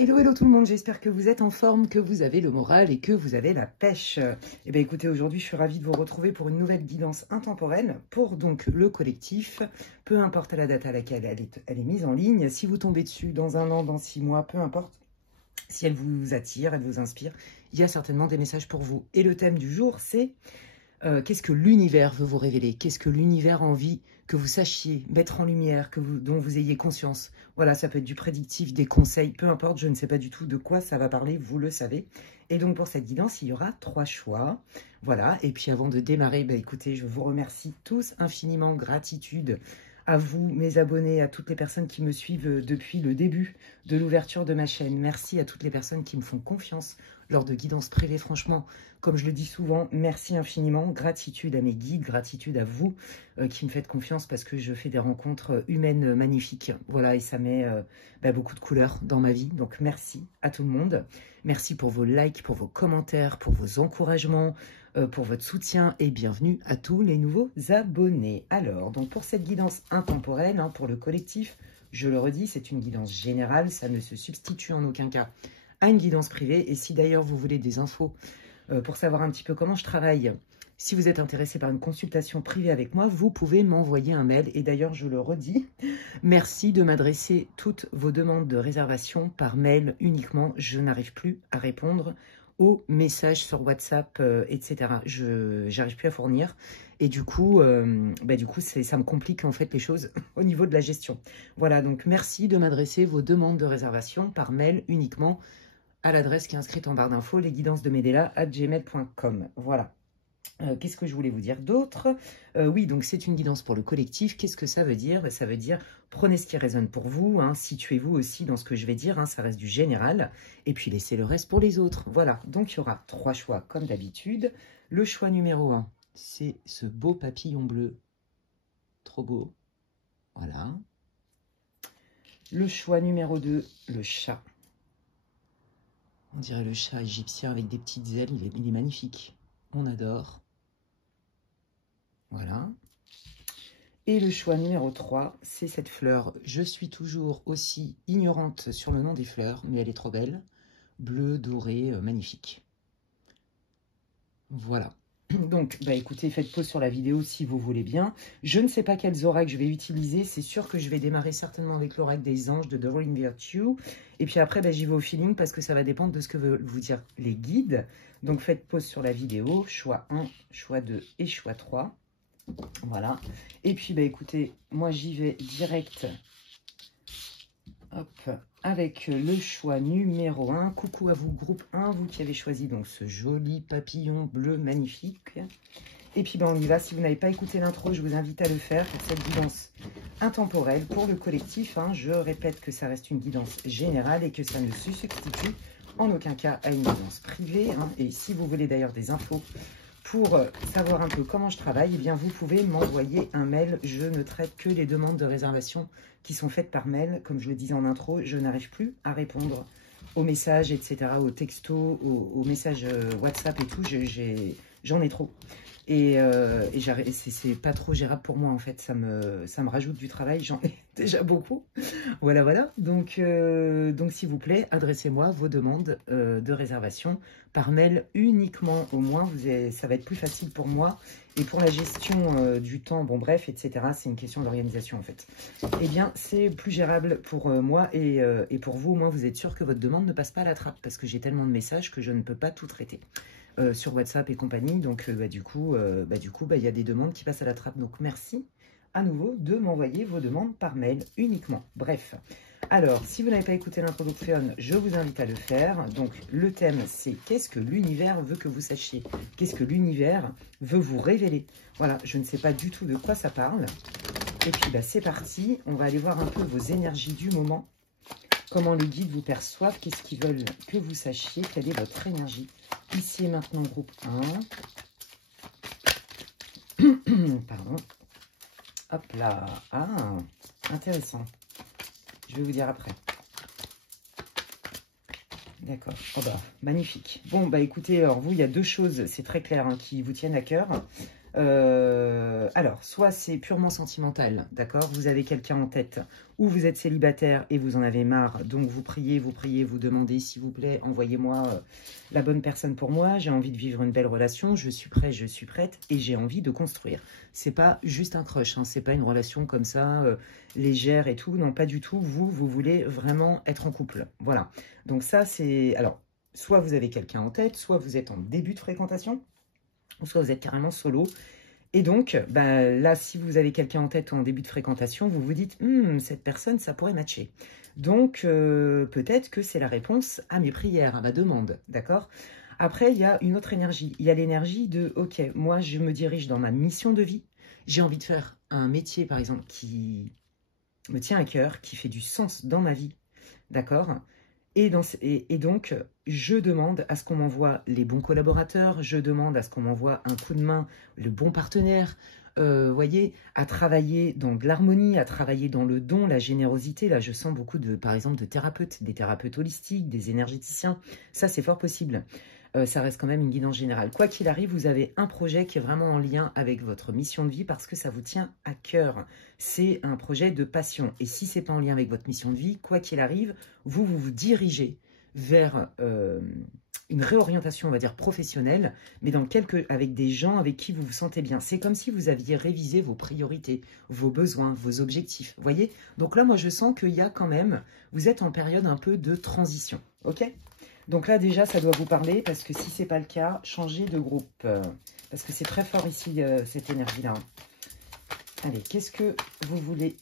Hello, hello tout le monde, j'espère que vous êtes en forme, que vous avez le moral et que vous avez la pêche. Eh bien écoutez, aujourd'hui je suis ravie de vous retrouver pour une nouvelle guidance intemporelle pour donc le collectif, peu importe la date à laquelle elle est mise en ligne. Si vous tombez dessus dans un an, dans 6 mois, peu importe, si elle vous attire, elle vous inspire, il y a certainement des messages pour vous. Et le thème du jour c'est qu'est-ce que l'univers veut vous révéler? Qu'est-ce que l'univers a envie que vous sachiez, mettre en lumière, dont vous ayez conscience? Voilà, ça peut être du prédictif, des conseils, peu importe, je ne sais pas du tout de quoi ça va parler, vous le savez. Et donc pour cette guidance, il y aura 3 choix. Voilà, et puis avant de démarrer, bah, écoutez, je vous remercie tous infiniment, gratitude à vous, mes abonnés, à toutes les personnes qui me suivent depuis le début de l'ouverture de ma chaîne. Merci à toutes les personnes qui me font confiance lors de guidances privées. Franchement, comme je le dis souvent, merci infiniment. Gratitude à mes guides, gratitude à vous qui me faites confiance parce que je fais des rencontres humaines magnifiques. Voilà, et ça met beaucoup de couleurs dans ma vie. Donc merci à tout le monde. Merci pour vos likes, pour vos commentaires, pour vos encouragements, pour votre soutien et bienvenue à tous les nouveaux abonnés. Alors, donc pour cette guidance intemporelle, pour le collectif, je le redis, c'est une guidance générale, ça ne se substitue en aucun cas à une guidance privée. Et si d'ailleurs vous voulez des infos pour savoir un petit peu comment je travaille, si vous êtes intéressé par une consultation privée avec moi, vous pouvez m'envoyer un mail. Et d'ailleurs, je le redis, merci de m'adresser toutes vos demandes de réservation par mail uniquement. Je n'arrive plus à répondre aux messages sur WhatsApp, etc. Je n'arrive plus à fournir. Et du coup, ça me complique en fait les choses au niveau de la gestion. Voilà, donc merci de m'adresser vos demandes de réservation par mail uniquement à l'adresse qui est inscrite en barre d'infos, lesguidancesdemedela@gmail.com. Voilà. Qu'est-ce que je voulais vous dire d'autre? Oui, donc c'est une guidance pour le collectif. Qu'est-ce que ça veut dire? Ça veut dire, prenez ce qui résonne pour vous, situez-vous aussi dans ce que je vais dire, ça reste du général, et puis laissez le reste pour les autres. Voilà, donc il y aura 3 choix comme d'habitude. Le choix numéro 1, c'est ce beau papillon bleu, trop beau, voilà. Le choix numéro 2, le chat. On dirait le chat égyptien avec des petites ailes, il est magnifique, on adore. Voilà. Et le choix numéro 3, c'est cette fleur. Je suis toujours aussi ignorante sur le nom des fleurs, mais elle est trop belle. Bleu, doré, magnifique. Voilà. Donc, écoutez, faites pause sur la vidéo si vous voulez bien. Je ne sais pas quels oracles je vais utiliser. C'est sûr que je vais démarrer certainement avec l'oracle des anges de Doreen Virtue. Et puis après, j'y vais au feeling parce que ça va dépendre de ce que veulent vous dire les guides. Donc, faites pause sur la vidéo. Choix 1, choix 2 et choix 3. Voilà. Et puis, écoutez, moi, j'y vais direct. Hop, avec le choix numéro 1. Coucou à vous, groupe 1, vous qui avez choisi donc ce joli papillon bleu magnifique. Et puis, on y va. Si vous n'avez pas écouté l'intro, je vous invite à le faire pour cette guidance intemporelle pour le collectif. Je répète que ça reste une guidance générale et que ça ne se substitue en aucun cas à une guidance privée. Et si vous voulez d'ailleurs des infos pour savoir un peu comment je travaille, eh bien vous pouvez m'envoyer un mail. Je ne traite que les demandes de réservation qui sont faites par mail. Comme je le disais en intro, je n'arrive plus à répondre aux messages, etc., aux textos, aux messages WhatsApp et tout. J'en ai trop. Et c'est pas trop gérable pour moi, en fait. Ça me rajoute du travail. J'en ai déjà beaucoup. Voilà, voilà. Donc s'il vous plaît, adressez-moi vos demandes de réservation par mail uniquement. Au moins, ça va être plus facile pour moi. Et pour la gestion du temps, bon bref, etc., c'est une question d'organisation, en fait. Eh bien, c'est plus gérable pour moi et pour vous. Au moins, vous êtes sûr que votre demande ne passe pas à la trappe. Parce que j'ai tellement de messages que je ne peux pas tout traiter. Sur WhatsApp et compagnie, donc du coup, il y a des demandes qui passent à la trappe. Donc merci à nouveau de m'envoyer vos demandes par mail uniquement. Bref, alors si vous n'avez pas écouté l'introduction, je vous invite à le faire. Donc le thème, c'est qu'est-ce que l'univers veut que vous sachiez? Qu'est-ce que l'univers veut vous révéler? Voilà, je ne sais pas du tout de quoi ça parle. Et puis c'est parti, on va aller voir un peu vos énergies du moment. Comment les guides vous perçoivent, qu'est-ce qu'ils veulent que vous sachiez, quelle est votre énergie. Ici et maintenant, groupe 1. Pardon. Hop là. Ah, intéressant. Je vais vous dire après. D'accord. Oh magnifique. Bon, écoutez, alors vous, il y a 2 choses, c'est très clair, qui vous tiennent à cœur. Alors, soit c'est purement sentimental, d'accord? Vous avez quelqu'un en tête, ou vous êtes célibataire et vous en avez marre, donc vous priez, vous demandez, s'il vous plaît, envoyez-moi la bonne personne pour moi, j'ai envie de vivre une belle relation, je suis prêt, je suis prête, et j'ai envie de construire. C'est pas juste un crush, hein, c'est pas une relation comme ça, légère et tout, non, pas du tout. Vous voulez vraiment être en couple, voilà. Donc ça, c'est... Alors, soit vous avez quelqu'un en tête, soit vous êtes en début de fréquentation, ou soit vous êtes carrément solo. Et donc, bah, là, si vous avez quelqu'un en tête ou en début de fréquentation, vous vous dites cette personne, ça pourrait matcher. Donc, peut-être que c'est la réponse à mes prières, à ma demande, d'accord? Après, il y a une autre énergie. Il y a l'énergie de, ok, moi, je me dirige dans ma mission de vie. J'ai envie de faire un métier, par exemple, qui me tient à cœur, qui fait du sens dans ma vie, d'accord? Et donc, je demande à ce qu'on m'envoie les bons collaborateurs, je demande à ce qu'on m'envoie un coup de main, le bon partenaire, voyez, à travailler dans de l'harmonie, à travailler dans le don, la générosité. Là, je sens beaucoup, par exemple, de thérapeutes, des thérapeutes holistiques, des énergéticiens. Ça, c'est fort possible. Ça reste quand même une guidance générale. Quoi qu'il arrive, vous avez un projet qui est vraiment en lien avec votre mission de vie parce que ça vous tient à cœur. C'est un projet de passion. Et si ce n'est pas en lien avec votre mission de vie, quoi qu'il arrive, vous dirigez vers une réorientation, on va dire, professionnelle, mais avec des gens avec qui vous vous sentez bien. C'est comme si vous aviez révisé vos priorités, vos besoins, vos objectifs. Vous voyez? Donc là, moi, je sens qu'il y a quand même... Vous êtes en période un peu de transition. OK? Donc là, déjà, ça doit vous parler, parce que si ce n'est pas le cas, changez de groupe. Parce que c'est très fort ici, cette énergie-là. Allez, qu'est-ce que vous voulez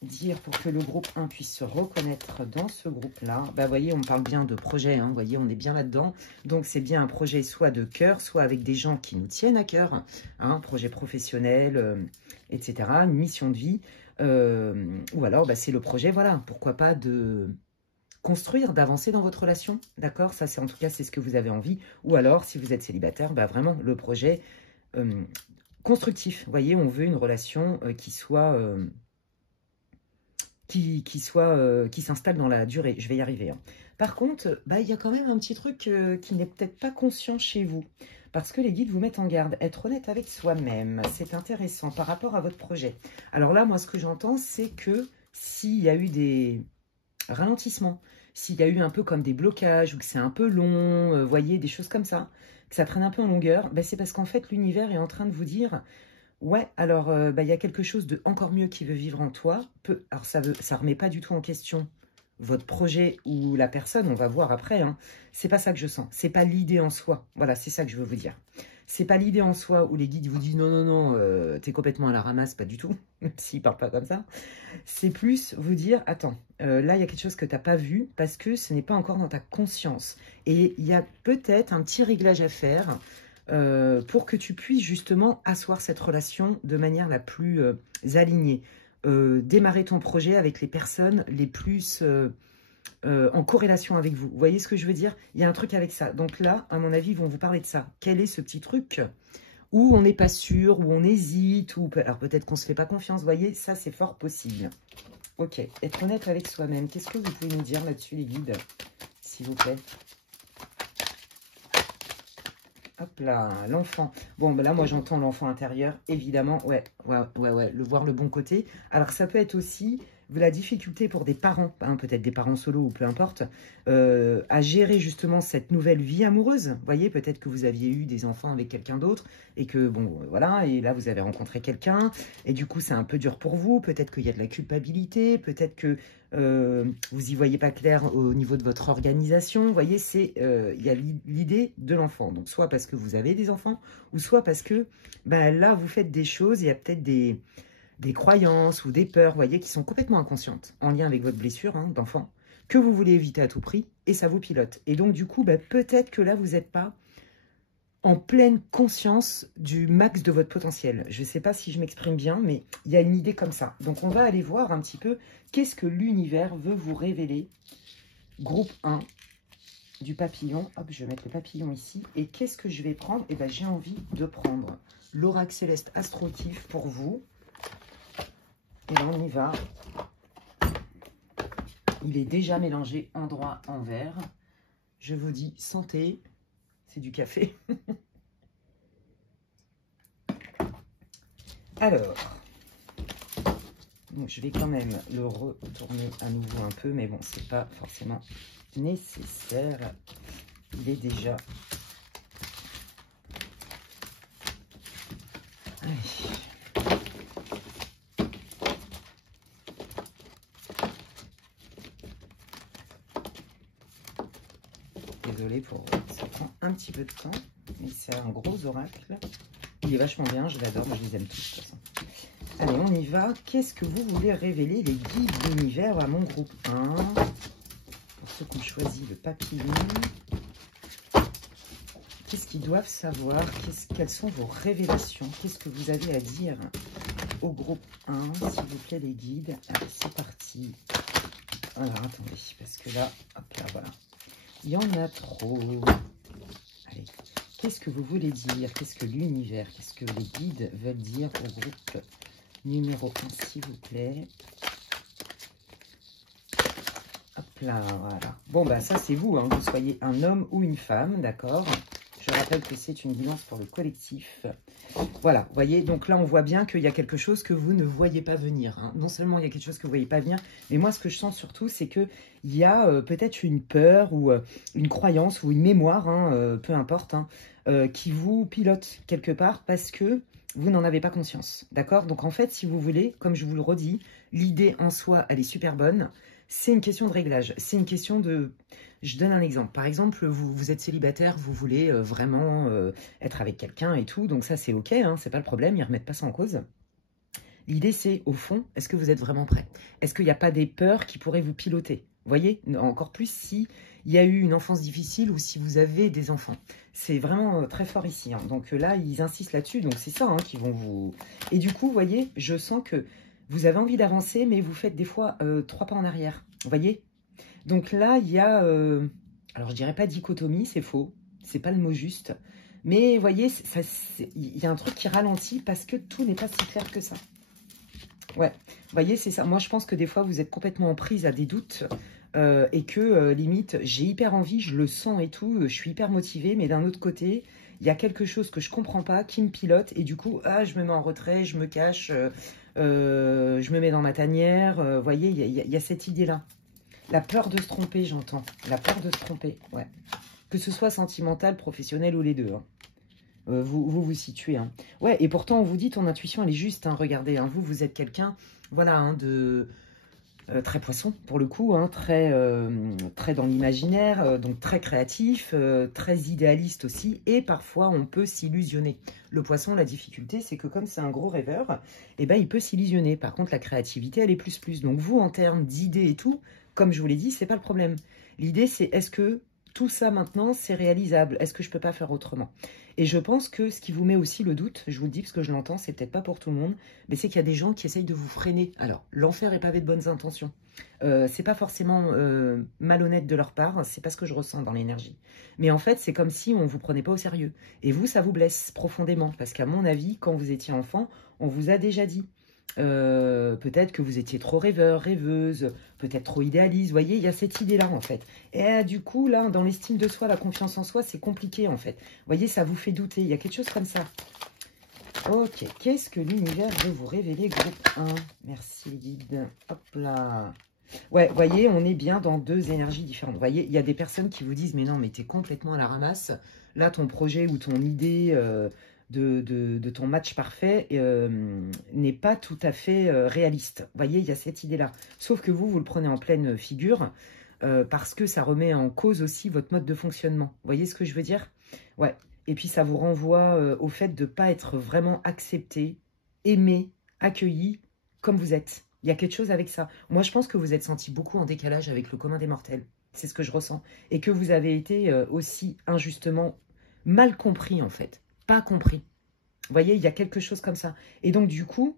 dire pour que le groupe 1 puisse se reconnaître dans ce groupe-là? Bah, vous voyez, on parle bien de projet, hein, vous voyez, on est bien là-dedans. Donc, c'est bien un projet soit de cœur, soit avec des gens qui nous tiennent à cœur, hein, projet professionnel, etc., une mission de vie. Ou alors, bah, c'est le projet, voilà, pourquoi pas de... construire, d'avancer dans votre relation, d'accord? Ça, c'est en tout cas, c'est ce que vous avez envie. Ou alors, si vous êtes célibataire, bah vraiment, le projet constructif. Vous voyez, on veut une relation qui s'installe dans la durée. Je vais y arriver. Hein. Par contre, bah, il y a quand même un petit truc qui n'est peut-être pas conscient chez vous. Parce que les guides vous mettent en garde. Être honnête avec soi-même, c'est intéressant par rapport à votre projet. Alors là, moi, ce que j'entends, c'est que s'il y a eu des ralentissements, s'il y a eu un peu comme des blocages ou que c'est un peu long, voyez, des choses comme ça, que ça traîne un peu en longueur, ben c'est parce qu'en fait, l'univers est en train de vous dire, ouais, alors, il y a quelque chose de encore mieux qui veut vivre en toi. Alors, ça remet pas du tout en question votre projet ou la personne, on va voir après, hein. C'est pas ça que je sens, c'est pas l'idée en soi. Voilà, c'est ça que je veux vous dire. C'est pas l'idée en soi où les guides vous disent non, non, non, t'es complètement à la ramasse, pas du tout, même s'ils parlent pas comme ça. C'est plus vous dire, attends, là, il y a quelque chose que tu n'as pas vu parce que ce n'est pas encore dans ta conscience. Et il y a peut-être un petit réglage à faire pour que tu puisses justement asseoir cette relation de manière la plus alignée. Démarrer ton projet avec les personnes les plus en corrélation avec vous. Vous voyez ce que je veux dire? Il y a un truc avec ça. Donc là, à mon avis, ils vont vous parler de ça. Quel est ce petit truc où on n'est pas sûr, où on hésite, ou alors peut-être qu'on ne se fait pas confiance, vous voyez, ça c'est fort possible. Ok, être honnête avec soi-même, qu'est-ce que vous pouvez nous dire là-dessus les guides, s'il vous plaît? Hop là, l'enfant. Bon, ben là, moi, j'entends l'enfant intérieur, évidemment. Ouais, voir le bon côté. Alors, ça peut être aussi la difficulté pour des parents, hein, peut-être des parents solo ou peu importe, à gérer justement cette nouvelle vie amoureuse. Vous voyez, peut-être que vous aviez eu des enfants avec quelqu'un d'autre et que, bon, voilà, et là, vous avez rencontré quelqu'un et du coup, c'est un peu dur pour vous. Peut-être qu'il y a de la culpabilité, peut-être que vous y voyez pas clair au niveau de votre organisation. Vous voyez, il y a l'idée de l'enfant. Donc, soit parce que vous avez des enfants, ou soit parce que là, vous faites des choses, il y a peut-être des croyances ou des peurs, vous voyez, qui sont complètement inconscientes, en lien avec votre blessure hein, d'enfant, que vous voulez éviter à tout prix, et ça vous pilote. Et donc, du coup, peut-être que là, vous n'êtes pas en pleine conscience du max de votre potentiel. Je ne sais pas si je m'exprime bien, mais il y a une idée comme ça. Donc, on va aller voir un petit peu qu'est-ce que l'univers veut vous révéler. Groupe 1 du papillon. Hop, je vais mettre le papillon ici. Et qu'est-ce que je vais prendre? Eh bien, j'ai envie de prendre l'oracle céleste astrotif pour vous. Et là, on y va. Il est déjà mélangé en droit, en vert. Je vous dis santé. C'est du café. Alors, donc je vais quand même le retourner à nouveau un peu, mais bon, c'est pas forcément nécessaire. Il est déjà... Allez. Désolée pour... Ça prend un petit peu de temps, mais c'est un gros oracle. Il est vachement bien, je l'adore, moi je les aime tous de toute façon. Allez, on y va. Qu'est-ce que vous voulez révéler les guides de l'univers à mon groupe 1? Pour ceux qui ont choisi le papillon. Qu'est-ce qu'ils doivent savoir? Quelles sont vos révélations? Qu'est-ce que vous avez à dire au groupe 1? S'il vous plaît, les guides. Allez, c'est parti. Alors, attendez, parce que là, hop là, voilà. Il y en a trop. Allez, qu'est-ce que vous voulez dire? Qu'est-ce que l'univers, qu'est-ce que les guides veulent dire au groupe numéro 1, s'il vous plaît? Hop là, voilà. Bon, bah ça, c'est vous, hein, que vous soyez un homme ou une femme, d'accord? Je rappelle que c'est une guidance pour le collectif. Voilà, vous voyez, donc là, on voit bien qu'il y a quelque chose que vous ne voyez pas venir. Hein. Non seulement il y a quelque chose que vous ne voyez pas venir, mais moi, ce que je sens surtout, c'est qu'il y a peut-être une peur ou une croyance ou une mémoire, hein, peu importe, hein, qui vous pilote quelque part parce que vous n'en avez pas conscience. D'accord? Donc, en fait, si vous voulez, comme je vous le redis, l'idée en soi, elle est super bonne. C'est une question de réglage. C'est une question de... Je donne un exemple. Par exemple, vous êtes célibataire, vous voulez vraiment être avec quelqu'un et tout. Donc ça, c'est OK, hein, c'est pas le problème. Ils ne remettent pas ça en cause. L'idée, c'est, au fond, est-ce que vous êtes vraiment prêt? Est-ce qu'il n'y a pas des peurs qui pourraient vous piloter? Vous voyez? Encore plus si il y a eu une enfance difficile ou si vous avez des enfants. C'est vraiment très fort ici. Hein. Donc là, ils insistent là-dessus. Donc c'est ça hein, qui vont vous... Et du coup, vous voyez, je sens que vous avez envie d'avancer, mais vous faites des fois 3 pas en arrière. Vous voyez? Donc là, il y a, alors je dirais pas dichotomie, c'est faux, c'est pas le mot juste. Mais vous voyez, il y a un truc qui ralentit parce que tout n'est pas si clair que ça. Ouais, vous voyez, c'est ça. Moi, je pense que des fois, vous êtes complètement en prise à des doutes et que limite, j'ai hyper envie, je le sens et tout, je suis hyper motivée, mais d'un autre côté, il y a quelque chose que je comprends pas qui me pilote et du coup, ah, je me mets en retrait, je me cache, je me mets dans ma tanière. Vous voyez, il y a cette idée-là. La peur de se tromper, j'entends. La peur de se tromper, ouais. Que ce soit sentimental, professionnel ou les deux. Hein. Vous situez. Hein. Ouais, et pourtant, on vous dit, ton intuition, elle est juste. Hein, regardez, hein, vous êtes quelqu'un, voilà, hein, de très poisson, pour le coup, hein, très dans l'imaginaire, donc très créatif, très idéaliste aussi. Et parfois, on peut s'illusionner. Le poisson, la difficulté, c'est que comme c'est un gros rêveur, eh ben, il peut s'illusionner. Par contre, la créativité, elle est plus. Donc, vous, en termes d'idées et tout, comme je vous l'ai dit, c'est pas le problème. L'idée, c'est est-ce que tout ça maintenant, c'est réalisable? Est-ce que je peux pas faire autrement? Et je pense que ce qui vous met aussi le doute, je vous le dis parce que je l'entends, c'est peut-être pas pour tout le monde, mais c'est qu'il y a des gens qui essayent de vous freiner. Alors, l'enfer est pavé de bonnes intentions. C'est pas forcément malhonnête de leur part, c'est pas ce que je ressens dans l'énergie. Mais en fait, c'est comme si on vous prenait pas au sérieux. Et vous, ça vous blesse profondément, parce qu'à mon avis, quand vous étiez enfant, on vous a déjà dit. Peut-être que vous étiez trop rêveur, rêveuse, peut-être trop idéaliste, vous voyez, il y a cette idée-là en fait. Et du coup, là, dans l'estime de soi, la confiance en soi, c'est compliqué en fait. Vous voyez, ça vous fait douter, il y a quelque chose comme ça. Ok, qu'est-ce que l'univers veut vous révéler, groupe 1? Merci les guides. Hop là. Ouais, vous voyez, on est bien dans deux énergies différentes. Vous voyez, il y a des personnes qui vous disent, mais non, mais t'es complètement à la ramasse. Là, ton projet ou ton idée... de ton match parfait n'est pas tout à fait réaliste. Vous voyez, il y a cette idée-là. Sauf que vous le prenez en pleine figure parce que ça remet en cause aussi votre mode de fonctionnement. Vous voyez ce que je veux dire? Ouais. Et puis, ça vous renvoie au fait de ne pas être vraiment accepté, aimé, accueilli comme vous êtes. Il y a quelque chose avec ça. Moi, je pense que vous êtes senti beaucoup en décalage avec le commun des mortels. C'est ce que je ressens. Et que vous avez été aussi injustement mal compris, en fait. Pas compris. Vous voyez, il y a quelque chose comme ça. Et donc, du coup,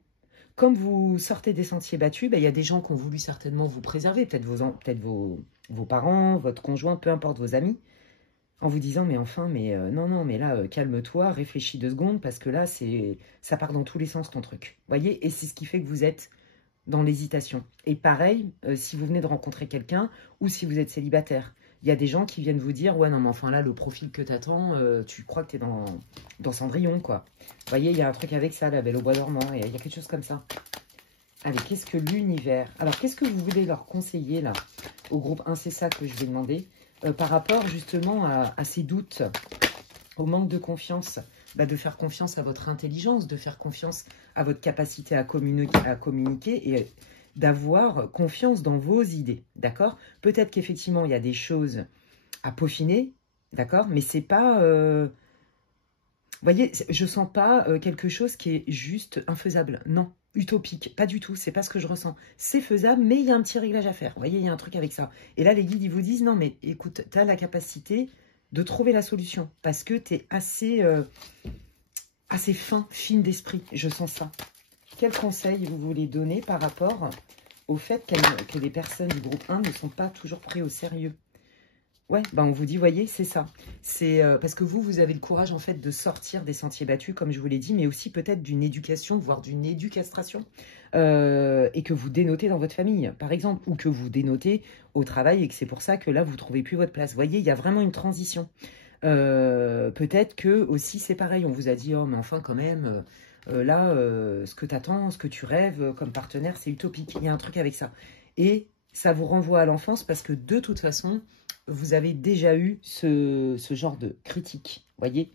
comme vous sortez des sentiers battus, ben, il y a des gens qui ont voulu certainement vous préserver, peut-être vos parents, votre conjoint, peu importe vos amis, en vous disant, mais enfin, mais non, mais là, calme-toi, réfléchis 2 secondes, parce que là, ça part dans tous les sens, ton truc. Vous voyez, et c'est ce qui fait que vous êtes dans l'hésitation. Et pareil, si vous venez de rencontrer quelqu'un, ou si vous êtes célibataire, il y a des gens qui viennent vous dire, ouais, non, mais enfin là, le profil que t'attends, tu crois que t'es dans Cendrillon, quoi. Vous voyez, il y a un truc avec ça, la Belle au bois dormant, il y a quelque chose comme ça. Allez, qu'est-ce que l'univers? Alors, qu'est-ce que vous voulez leur conseiller, là, au groupe 1? C'est ça que je vais demander. Par rapport, justement, à ces doutes, au manque de confiance, bah, de faire confiance à votre intelligence, de faire confiance à votre capacité à communiquer et d'avoir confiance dans vos idées, d'accord? Peut-être qu'effectivement, il y a des choses à peaufiner, d'accord? Mais c'est pas... vous voyez, je sens pas quelque chose qui est juste infaisable. Non, utopique, pas du tout. C'est pas ce que je ressens. C'est faisable, mais il y a un petit réglage à faire. Vous voyez, il y a un truc avec ça. Et là, les guides, ils vous disent, non, mais écoute, tu as la capacité de trouver la solution parce que tu es assez fine d'esprit. Je sens ça. Quel conseil vous voulez donner par rapport au fait que les personnes du groupe 1 ne sont pas toujours prises au sérieux? Ouais, bah on vous dit, voyez, c'est ça. C'est parce que vous avez le courage, en fait, de sortir des sentiers battus, comme je vous l'ai dit, mais aussi peut-être d'une éducation, voire d'une éducastration, et que vous dénotez dans votre famille, par exemple, ou que vous dénotez au travail, et que c'est pour ça que là, vous ne trouvez plus votre place. Vous voyez, il y a vraiment une transition. Peut-être que aussi, c'est pareil, on vous a dit, oh, mais enfin, quand même, là, ce que tu attends, ce que tu rêves comme partenaire, c'est utopique. Il y a un truc avec ça. Et ça vous renvoie à l'enfance parce que, de toute façon, vous avez déjà eu ce genre de critique, voyez,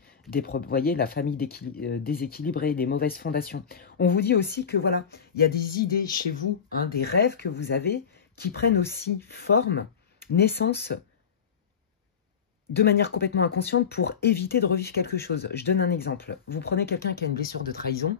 la famille déséquilibrée, les mauvaises fondations. On vous dit aussi que voilà, il y a des idées chez vous, hein, des rêves que vous avez qui prennent aussi forme, naissance, de manière complètement inconsciente pour éviter de revivre quelque chose. Je donne un exemple. Vous prenez quelqu'un qui a une blessure de trahison.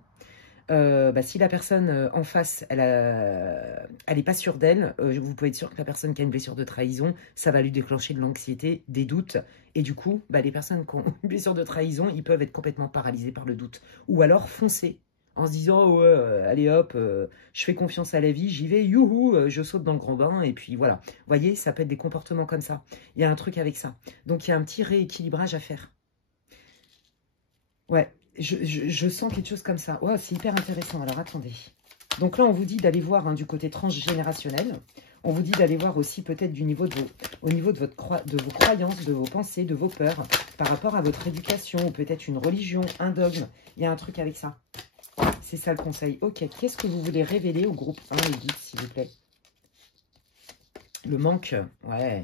Bah, si la personne en face, elle est pas sûre d'elle, vous pouvez être sûr que la personne qui a une blessure de trahison, ça va lui déclencher de l'anxiété, des doutes. Et du coup, bah, les personnes qui ont une blessure de trahison, ils peuvent être complètement paralysés par le doute. Ou alors foncer en se disant, oh, ouais, allez hop, je fais confiance à la vie, j'y vais, youhou, je saute dans le grand bain. Et puis voilà. Vous voyez, ça peut être des comportements comme ça. Il y a un truc avec ça. Donc il y a un petit rééquilibrage à faire. Ouais. Je sens quelque chose comme ça. Ouais, c'est hyper intéressant. Alors, attendez. Donc là, on vous dit d'aller voir hein, du côté transgénérationnel. On vous dit d'aller voir aussi peut-être au niveau de vos croyances, de vos pensées, de vos peurs, par rapport à votre éducation, ou peut-être une religion, un dogme. Il y a un truc avec ça. C'est ça le conseil. Ok, qu'est-ce que vous voulez révéler au groupe 1, les guides, s'il vous plaît? Le manque, ouais.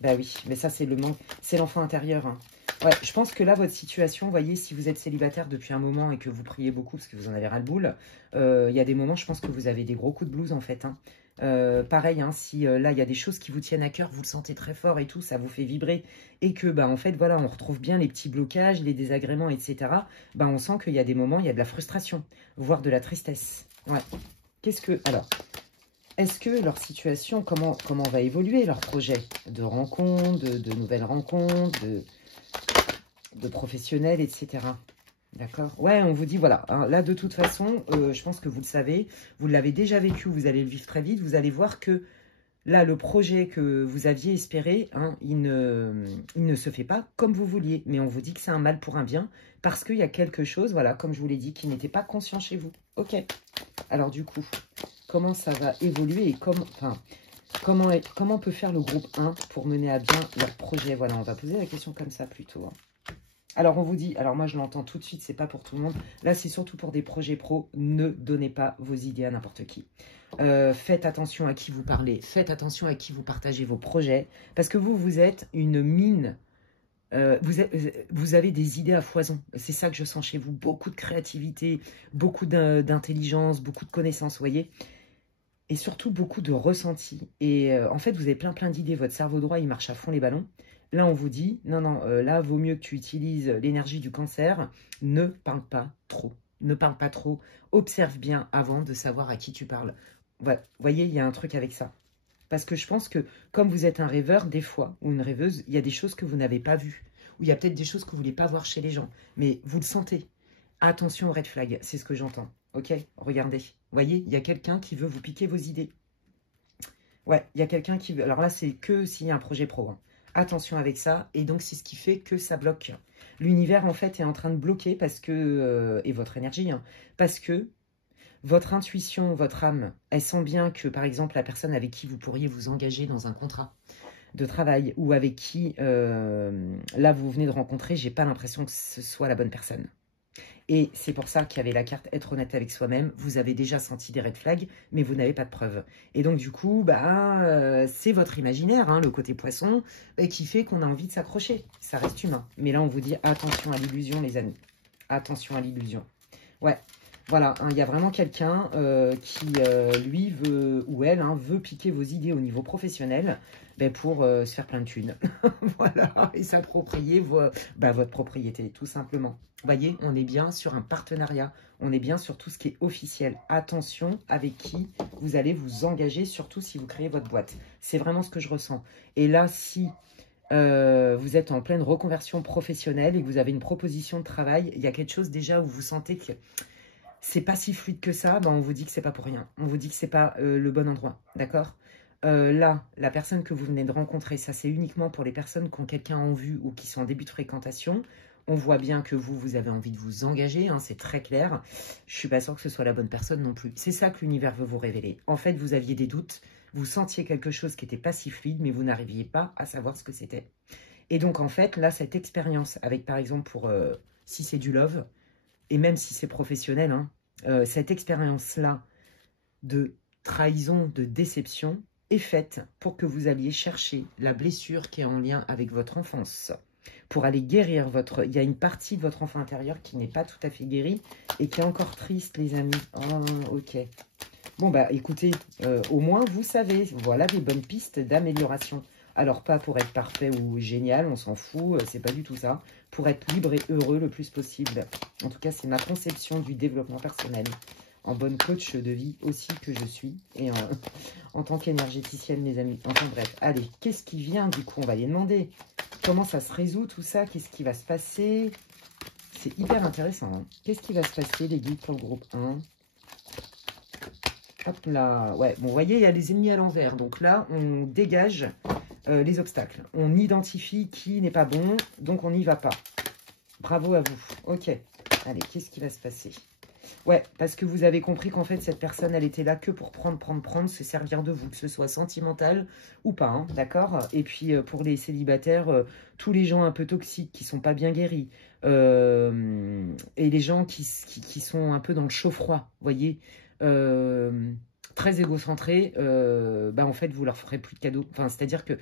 Bah oui, mais ça, c'est le manque. C'est l'enfant intérieur, hein. Ouais, je pense que là, votre situation, vous voyez, si vous êtes célibataire depuis un moment et que vous priez beaucoup parce que vous en avez ras-le-boule, il y a des moments, je pense que vous avez des gros coups de blues, en fait. Hein. Pareil, hein, si là, il y a des choses qui vous tiennent à cœur, vous le sentez très fort et tout, ça vous fait vibrer, et que, bah, en fait, voilà, on retrouve bien les petits blocages, les désagréments, etc., bah, on sent qu'il y a des moments, il y a de la frustration, voire de la tristesse. Ouais. Qu'est-ce que... Alors, est-ce que leur situation, comment va évoluer leur projet de rencontre, de nouvelles rencontres, de professionnels, etc. D'accord? Ouais, on vous dit, voilà, hein, là, de toute façon, je pense que vous le savez, vous l'avez déjà vécu, vous allez le vivre très vite, vous allez voir que là, le projet que vous aviez espéré, hein, il ne se fait pas comme vous vouliez, mais on vous dit que c'est un mal pour un bien, parce qu'il y a quelque chose, voilà, comme je vous l'ai dit, qui n'était pas conscient chez vous. Ok. Alors, du coup, comment ça va évoluer et comment peut faire le groupe 1 pour mener à bien leur projet? Voilà, on va poser la question comme ça plutôt. Hein. Alors, on vous dit, alors moi, je l'entends tout de suite, c'est pas pour tout le monde. Là, c'est surtout pour des projets pro. Ne donnez pas vos idées à n'importe qui. Faites attention à qui vous parlez. Faites attention à qui vous partagez vos projets. Parce que vous êtes une mine. Vous avez des idées à foison. C'est ça que je sens chez vous. Beaucoup de créativité, beaucoup d'intelligence, beaucoup de connaissances, vous voyez. Et surtout, beaucoup de ressenti. Et en fait, vous avez plein d'idées. Votre cerveau droit, il marche à fond les ballons. Là, on vous dit, non, là, vaut mieux que tu utilises l'énergie du cancer. Ne parle pas trop. Ne parle pas trop. Observe bien avant de savoir à qui tu parles. Voilà. Vous voyez, il y a un truc avec ça. Parce que je pense que, comme vous êtes un rêveur, des fois, ou une rêveuse, il y a des choses que vous n'avez pas vues. Ou il y a peut-être des choses que vous ne voulez pas voir chez les gens. Mais vous le sentez. Attention aux red flags, c'est ce que j'entends. Ok, regardez. Vous voyez, il y a quelqu'un qui veut vous piquer vos idées. Ouais, il y a quelqu'un qui veut... Alors là, c'est que s'il y a un projet pro. Hein. Attention avec ça. Et donc, c'est ce qui fait que ça bloque. L'univers, en fait, est en train de bloquer parce que... et votre énergie, hein, parce que votre intuition, votre âme, elle sent bien que, par exemple, la personne avec qui vous pourriez vous engager dans un contrat, de travail ou avec qui, là, vous venez de rencontrer, j'ai pas l'impression que ce soit la bonne personne. Et c'est pour ça qu'il y avait la carte être honnête avec soi-même. Vous avez déjà senti des red flags, mais vous n'avez pas de preuves. Et donc, du coup, c'est votre imaginaire, hein, le côté poisson, qui fait qu'on a envie de s'accrocher. Ça reste humain. Mais là, on vous dit attention à l'illusion, les amis. Attention à l'illusion. Ouais, voilà, hein, il y a vraiment quelqu'un qui, lui, veut, ou elle, hein, veut piquer vos idées au niveau professionnel pour se faire plein de thunes. Voilà, et s'approprier votre propriété, tout simplement. Vous voyez, on est bien sur un partenariat, on est bien sur tout ce qui est officiel. Attention avec qui vous allez vous engager, surtout si vous créez votre boîte. C'est vraiment ce que je ressens. Et là, si vous êtes en pleine reconversion professionnelle et que vous avez une proposition de travail, il y a quelque chose déjà où vous sentez que c'est pas si fluide que ça, on vous dit que c'est pas pour rien. On vous dit que c'est pas le bon endroit, d'accord? Là, la personne que vous venez de rencontrer, ça c'est uniquement pour les personnes qui ont quelqu'un en vue ou qui sont en début de fréquentation. On voit bien que vous avez envie de vous engager, hein, c'est très clair. Je suis pas sûre que ce soit la bonne personne non plus. C'est ça que l'univers veut vous révéler. En fait, vous aviez des doutes, vous sentiez quelque chose qui n'était pas si fluide, mais vous n'arriviez pas à savoir ce que c'était. Et donc, en fait, là, cette expérience avec, par exemple, si c'est du love, et même si c'est professionnel, hein, cette expérience-là de trahison, de déception, est faite pour que vous alliez chercher la blessure qui est en lien avec votre enfance. Pour aller guérir votre... Il y a une partie de votre enfant intérieur qui n'est pas tout à fait guérie et qui est encore triste, les amis. Oh, ok. Bon, écoutez, au moins, vous savez, voilà des bonnes pistes d'amélioration. Alors, pas pour être parfait ou génial, on s'en fout, c'est pas du tout ça. Pour être libre et heureux le plus possible. En tout cas, c'est ma conception du développement personnel. En bonne coach de vie aussi que je suis. Et en tant qu'énergéticienne, mes amis. Enfin bref, allez, qu'est-ce qui vient du coup? On va les demander. Comment ça se résout tout ça? Qu'est-ce qui va se passer? C'est hyper intéressant. Hein. Qu'est-ce qui va se passer, les guides pour le groupe 1? Hop là. Ouais, bon, vous voyez, il y a les ennemis à l'envers. Donc là, on dégage les obstacles. On identifie qui n'est pas bon, donc on n'y va pas. Bravo à vous. Ok. Allez, qu'est-ce qui va se passer? Ouais, parce que vous avez compris qu'en fait, cette personne, elle était là que pour prendre, se servir de vous, que ce soit sentimental ou pas, hein, d'accord? Et puis, pour les célibataires, tous les gens un peu toxiques qui sont pas bien guéris, et les gens qui sont un peu dans le chaud-froid, vous voyez, très égocentrés, en fait, vous leur ferez plus de cadeaux. Enfin, c'est-à-dire que,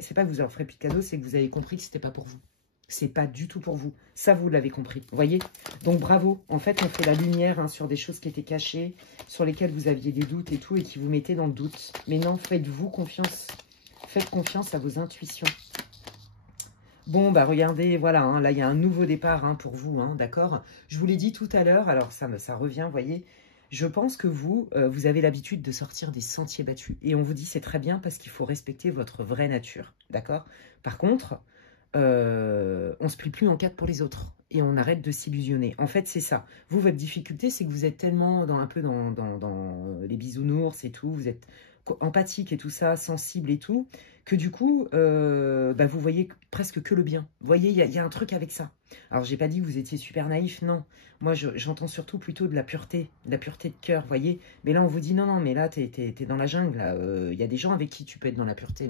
c'est pas que vous leur ferez plus de cadeaux, c'est que vous avez compris que c'était pas pour vous. C'est pas du tout pour vous. Ça, vous l'avez compris. Vous voyez? Donc, bravo. En fait, on fait la lumière hein, sur des choses qui étaient cachées, sur lesquelles vous aviez des doutes et tout, et qui vous mettaient dans le doute. Mais non, faites-vous confiance. Faites confiance à vos intuitions. Bon, regardez, voilà, hein, là, il y a un nouveau départ hein, pour vous, hein, d'accord? Je vous l'ai dit tout à l'heure, alors ça revient, vous voyez. Je pense que vous avez l'habitude de sortir des sentiers battus. Et on vous dit, c'est très bien parce qu'il faut respecter votre vraie nature, d'accord? Par contre... on se plie plus en quatre pour les autres et on arrête de s'illusionner. En fait, c'est ça. Vous, votre difficulté, c'est que vous êtes tellement un peu dans les bisounours et tout, vous êtes empathique et tout ça, sensible et tout, que du coup, vous voyez presque que le bien. Vous voyez, il y a un truc avec ça. Alors, j'ai pas dit que vous étiez super naïf, non. Moi, j'entends surtout plutôt de la pureté de cœur, vous voyez. Mais là, on vous dit, non, mais là, t'es dans la jungle. Il y a des gens avec qui tu peux être dans la pureté,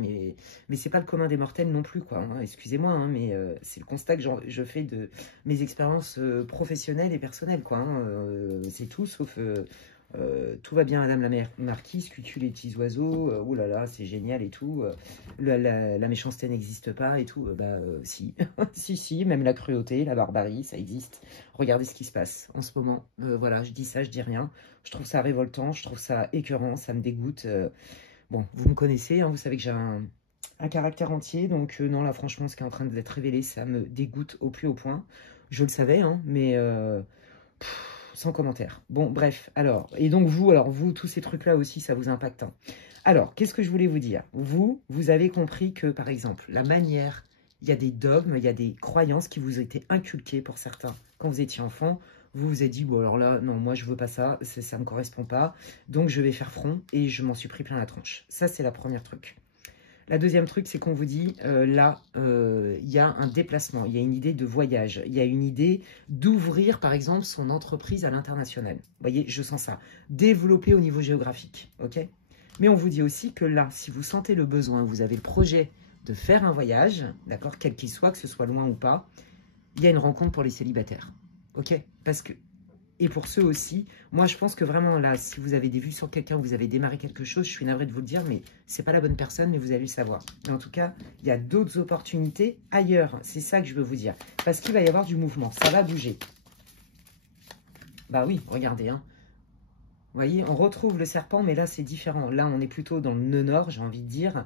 mais c'est pas le commun des mortels non plus, quoi. Hein. Excusez-moi, hein, mais c'est le constat que je fais de mes expériences professionnelles et personnelles, quoi. Hein. C'est tout, sauf... tout va bien, Madame la Marquise, cucu les petits oiseaux, oh là là, c'est génial et tout, la méchanceté n'existe pas et tout, si, si, même la cruauté, la barbarie, ça existe. Regardez ce qui se passe en ce moment, voilà, je dis ça, je dis rien, je trouve ça révoltant, je trouve ça écœurant, ça me dégoûte, bon, vous me connaissez, hein, vous savez que j'ai un caractère entier, donc non, là, franchement, ce qui est en train d'être révélé, ça me dégoûte au plus haut point, je le savais, hein, mais... sans commentaire. Bon, bref, alors, et donc vous, tous ces trucs-là aussi, ça vous impacte. Hein. Alors, qu'est-ce que je voulais vous dire? Vous avez compris que, par exemple, la manière, il y a des dogmes, il y a des croyances qui vous étaient inculquées pour certains. Quand vous étiez enfant, vous vous êtes dit, bon, alors là, non, moi, je veux pas ça, ça me correspond pas, donc je vais faire front, et je m'en suis pris plein la tronche. Ça, c'est la première truc. La deuxième truc, c'est qu'on vous dit, là, il y a un déplacement, il y a une idée de voyage, il y a une idée d'ouvrir, par exemple, son entreprise à l'international. Vous voyez, je sens ça. Développer au niveau géographique, ok? Mais on vous dit aussi que là, si vous sentez le besoin, vous avez le projet de faire un voyage, d'accord, quel qu'il soit, que ce soit loin ou pas. Il y a une rencontre pour les célibataires, ok? Parce que, et pour ceux aussi, moi je pense que vraiment là, si vous avez des vues sur quelqu'un, vous avez démarré quelque chose, je suis navrée de vous le dire, mais c'est pas la bonne personne, mais vous allez le savoir. Mais en tout cas, il y a d'autres opportunités ailleurs, c'est ça que je veux vous dire. Parce qu'il va y avoir du mouvement, ça va bouger. Bah oui, regardez, hein. Vous voyez, on retrouve le serpent, mais là, c'est différent. Là, on est plutôt dans le nœud nord, j'ai envie de dire.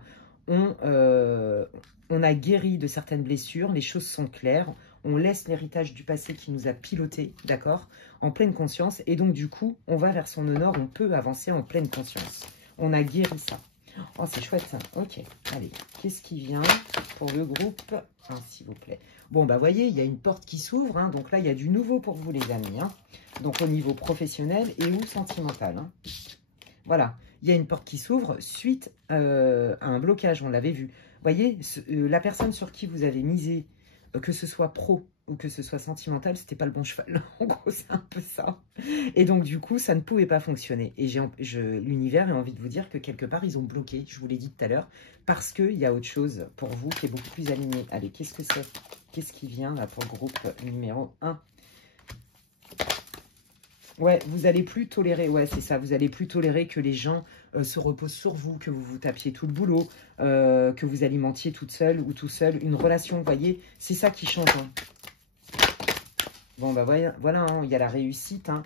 On a guéri de certaines blessures, les choses sont claires. On laisse l'héritage du passé qui nous a piloté, d'accord, en pleine conscience. Et donc, du coup, on va vers son nœud nord, on peut avancer en pleine conscience. On a guéri ça. Oh, c'est chouette, ça. Ok, allez. Qu'est-ce qui vient pour le groupe 1, s'il vous plaît? Bon, bah, voyez, il y a une porte qui s'ouvre. Hein, donc là, il y a du nouveau pour vous, les amis. Hein. Donc, au niveau professionnel et ou sentimental. Hein. Voilà, il y a une porte qui s'ouvre suite à un blocage, on l'avait vu. Vous voyez, la personne sur qui vous avez misé, que ce soit pro ou que ce soit sentimental, c'était pas le bon cheval. En gros, c'est un peu ça. Et donc, du coup, ça ne pouvait pas fonctionner. Et l'univers a envie de vous dire que quelque part, ils ont bloqué, je vous l'ai dit tout à l'heure, parce qu'il y a autre chose pour vous qui est beaucoup plus aligné. Allez, qu'est-ce que c'est? Qu'est-ce qui vient là pour le groupe numéro 1? Ouais, vous allez plus tolérer, ouais, c'est ça, vous allez plus tolérer que les gens se reposent sur vous, que vous vous tapiez tout le boulot, que vous alimentiez toute seule ou tout seul une relation, vous voyez, c'est ça qui change. Hein. Bon, bah voilà, hein, il y a la réussite, hein,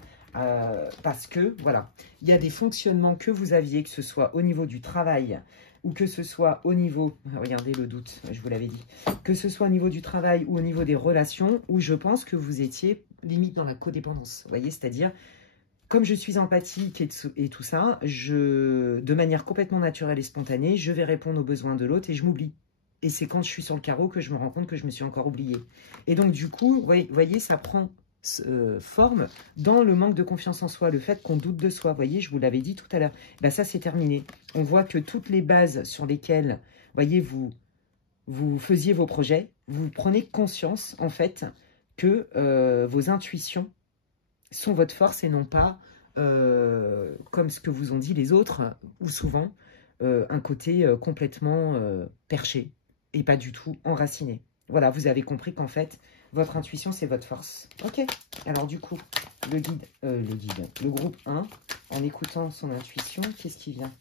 parce que, voilà, il y a des fonctionnements que vous aviez, que ce soit au niveau du travail ou que ce soit au niveau, regardez le doute, je vous l'avais dit, que ce soit au niveau du travail ou au niveau des relations, où je pense que vous étiez limite dans la codépendance, vous voyez, c'est-à-dire, comme je suis empathique et tout ça, de manière complètement naturelle et spontanée, je vais répondre aux besoins de l'autre et je m'oublie. Et c'est quand je suis sur le carreau que je me rends compte que je me suis encore oubliée. Et donc, du coup, vous voyez, ça prend forme dans le manque de confiance en soi, le fait qu'on doute de soi. Vous voyez, je vous l'avais dit tout à l'heure. Ben, ça, c'est terminé. On voit que toutes les bases sur lesquelles, voyez, vous faisiez vos projets, vous prenez conscience, en fait, que vos intuitions sont votre force et non pas, comme ce que vous ont dit les autres, ou souvent, un côté complètement perché et pas du tout enraciné. Voilà, vous avez compris qu'en fait, votre intuition, c'est votre force. Ok, alors du coup, le groupe 1, en écoutant son intuition, qu'est-ce qui vient?